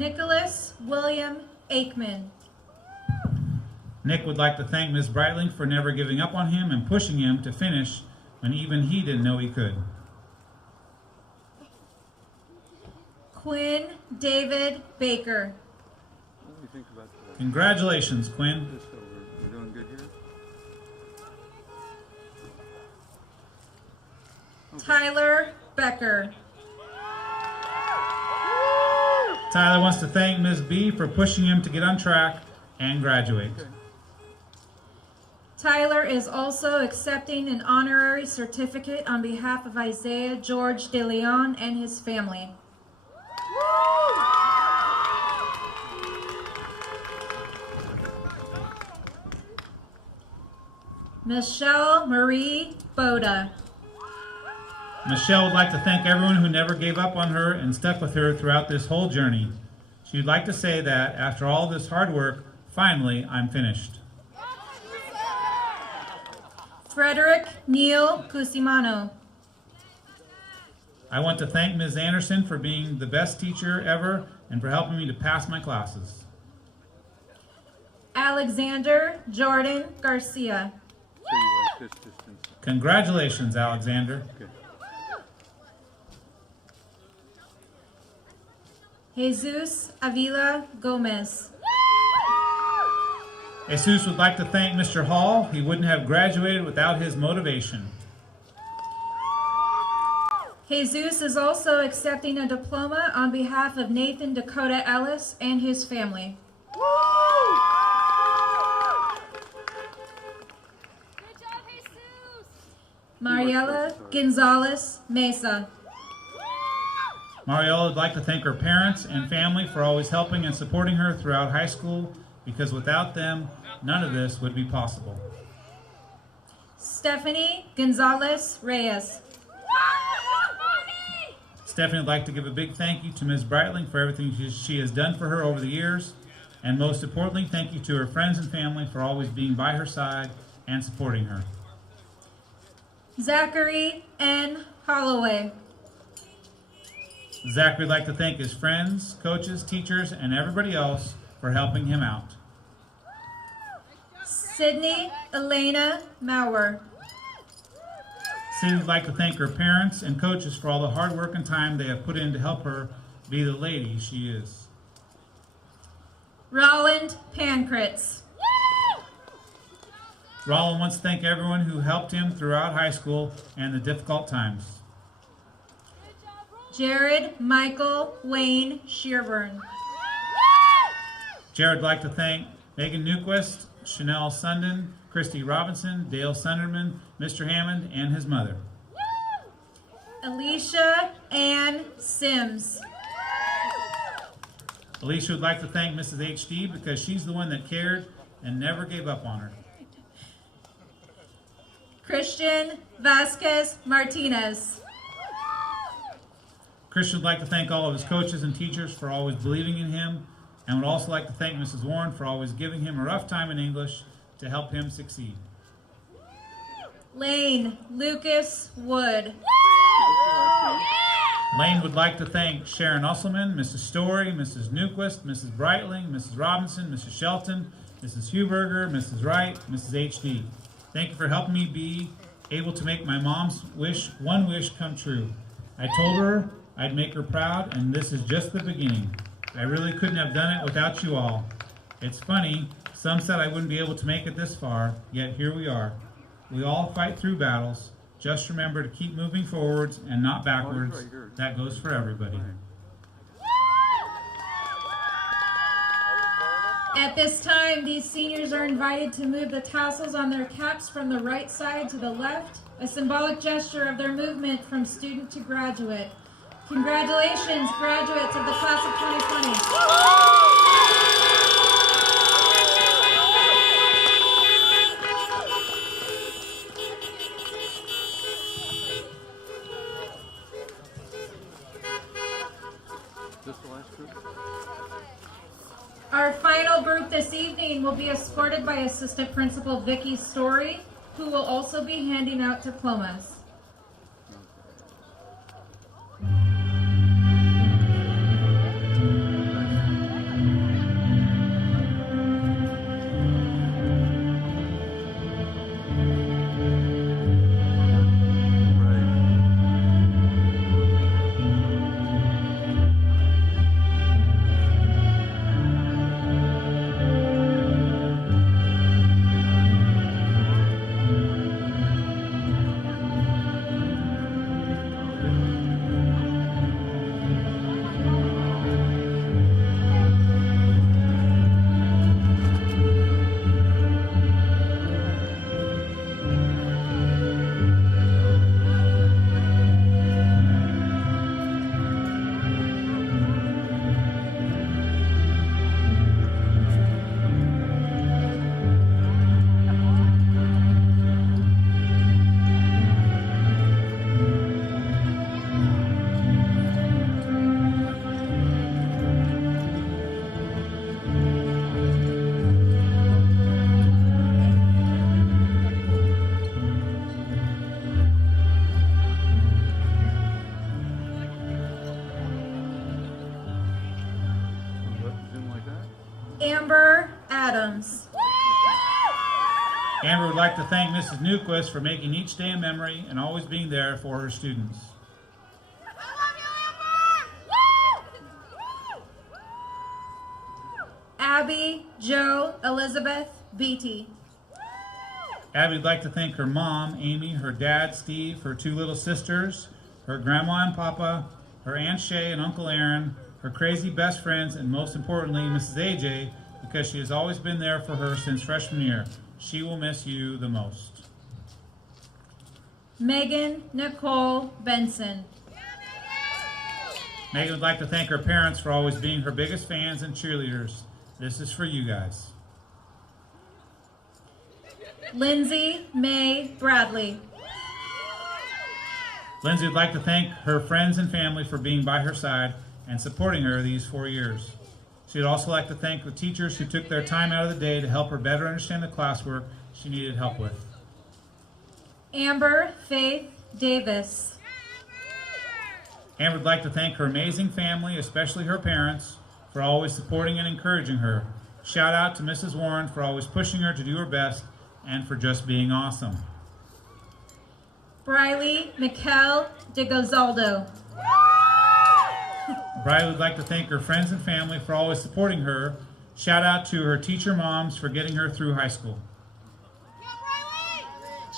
Nicholas William Aikman. Nick would like to thank Ms. Breitling for never giving up on him and pushing him to finish when even he didn't know he could. Quinn David Baker. What do you think about that? Congratulations, Quinn. So we're doing good here? Tyler Becker. Tyler wants to thank Ms. B for pushing him to get on track and graduate. Okay. Tyler is also accepting an honorary certificate on behalf of Isaiah George De Leon and his family. Michelle Marie Boda. Michelle would like to thank everyone who never gave up on her and stuck with her throughout this whole journey. She would like to say that after all this hard work, finally, I'm finished. Frederick Neil Cusimano. I want to thank Ms. Anderson for being the best teacher ever and for helping me to pass my classes. Alexander Jordan Garcia. So you like this distance? Congratulations, Alexander. Okay. Jesus Avila Gomez. Jesus would like to thank Mr. Hall. He wouldn't have graduated without his motivation. Jesus is also accepting a diploma on behalf of Nathan Dakota Ellis and his family. Good job, Jesus. Mariela Gonzalez Mesa. Mariella would like to thank her parents and family for always helping and supporting her throughout high school, because without them, none of this would be possible. Stephanie Gonzalez Reyes. Stephanie would like to give a big thank you to Ms. Breitling for everything she has done for her over the years, and most importantly, thank you to her friends and family for always being by her side and supporting her. Zachary N. Holloway. Zachary would like to thank his friends, coaches, teachers, and everybody else for helping him out. Sydney Elena Maurer. Sydney would like to thank her parents and coaches for all the hard work and time they have put in to help her be the lady she is. Roland Pankritz. Roland wants to thank everyone who helped him throughout high school and the difficult times. Jared Michael Wayne Shearburn. Jared would like to thank Megan Newquist, Chanel Sundin, Christy Robinson, Dale Sunderman, Mr. Hammond, and his mother. Alicia Ann Sims. Alicia would like to thank Mrs. HD because she's the one that cared and never gave up on her. Christian Vasquez Martinez. Christian would like to thank all of his coaches and teachers for always believing in him, and would also like to thank Mrs. Warren for always giving him a rough time in English to help him succeed. Lane Lucas Wood. Lane would like to thank Sharon Usselman, Mrs. Story, Mrs. Newquist, Mrs. Breitling, Mrs. Robinson, Mrs. Shelton, Mrs. Huberger, Mrs. Wright, Mrs. HD. Thank you for helping me be able to make my mom's one wish come true. I told her I'd make her proud, and this is just the beginning. I really couldn't have done it without you all. It's funny, some said I wouldn't be able to make it this far, yet here we are. We all fight through battles. Just remember to keep moving forwards and not backwards. That goes for everybody. At this time, these seniors are invited to move the tassels on their caps from the right side to the left, a symbolic gesture of their movement from student to graduate. Congratulations, graduates of the class of 2020. Our final group this evening will be escorted by Assistant Principal Vicki Story, who will also be handing out diplomas. Amber Adams. Amber would like to thank Mrs. Newquist for making each day a memory and always being there for her students. Abby Jo Elizabeth Beatty. Abby would like to thank her mom, Amy, her dad, Steve, her 2 little sisters, her grandma and papa, her Aunt Shay and Uncle Aaron, her crazy best friends, and most importantly, Mrs. AJ, because she has always been there for her since freshman year. She will miss you the most. Megan Nicole Benson. Megan would like to thank her parents for always being her biggest fans and cheerleaders. This is for you guys. Lindsay May Bradley. Lindsay would like to thank her friends and family for being by her side and supporting her these 4 years. She would also like to thank the teachers who took their time out of the day to help her better understand the classwork she needed help with. Amber Faith Davis. Amber would like to thank her amazing family, especially her parents, for always supporting and encouraging her. Shout out to Mrs. Warren for always pushing her to do her best and for just being awesome. Briley Mikkel de Gozaldo. Briley would like to thank her friends and family for always supporting her. Shout out to her teacher moms for getting her through high school.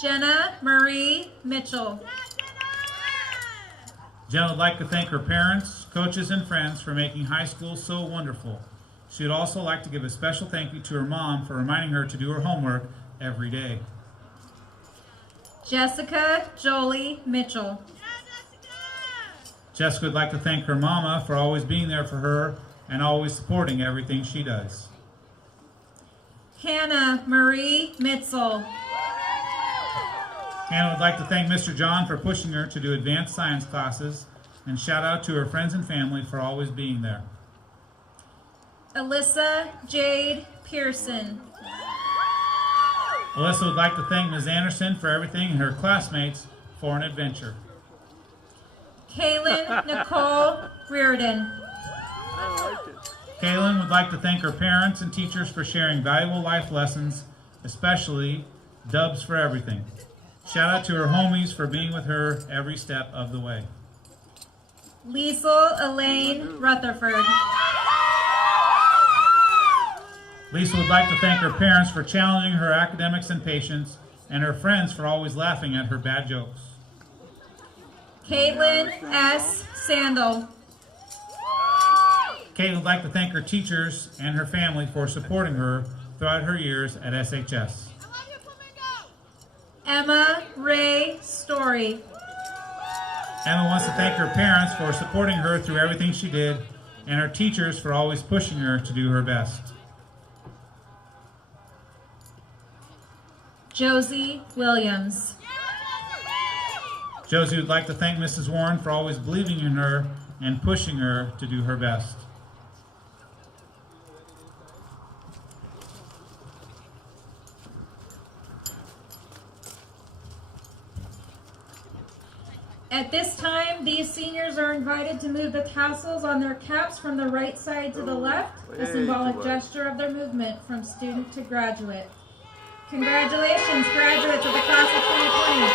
Jenna Marie Mitchell. Jenna would like to thank her parents, coaches, and friends for making high school so wonderful. She would also like to give a special thank you to her mom for reminding her to do her homework every day. Jessica Jolie Mitchell. Jessica would like to thank her mama for always being there for her and always supporting everything she does. Hannah Marie Mitzel. Hannah would like to thank Mr. John for pushing her to do advanced science classes, and shout out to her friends and family for always being there. Alyssa Jade Pearson. Alyssa would like to thank Ms. Anderson for everything and her classmates for an adventure. Kaylin Nicole Reardon. Kaylin would like to thank her parents and teachers for sharing valuable life lessons, especially Dubs for everything. Shout out to her homies for being with her every step of the way. Liesl Elaine Rutherford. Lisa would like to thank her parents for challenging her academics and patience, and her friends for always laughing at her bad jokes. Caitlin S. Sandel. Kate would like to thank her teachers and her family for supporting her throughout her years at SHS. Emma Ray Story. Emma wants to thank her parents for supporting her through everything she did, and her teachers for always pushing her to do her best. Josie Williams. Josie would like to thank Mrs. Warren for always believing in her and pushing her to do her best. At this time, these seniors are invited to move the tassels on their caps from the right side to the left, a symbolic gesture of their movement from student to graduate. Congratulations, graduates of the class of 2020.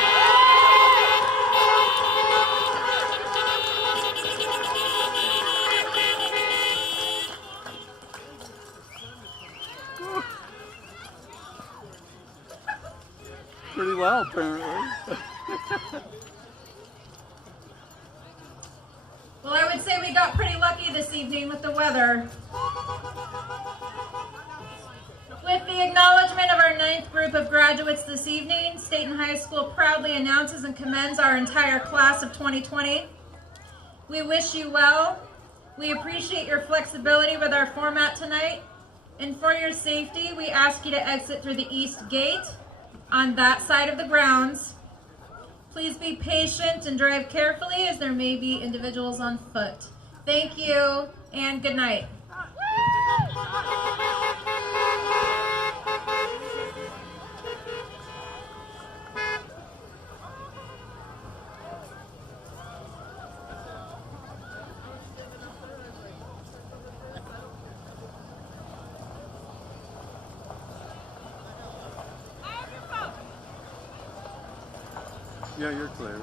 Pretty well, apparently. Well, I would say we got pretty lucky this evening with the weather. With the acknowledgement of our 9th group of graduates this evening, Stayton High School proudly announces and commends our entire class of 2020. We wish you well. We appreciate your flexibility with our format tonight. And for your safety, we ask you to exit through the east gate on that side of the grounds. Please be patient and drive carefully as there may be individuals on foot. Thank you and good night. Yeah, you're clear.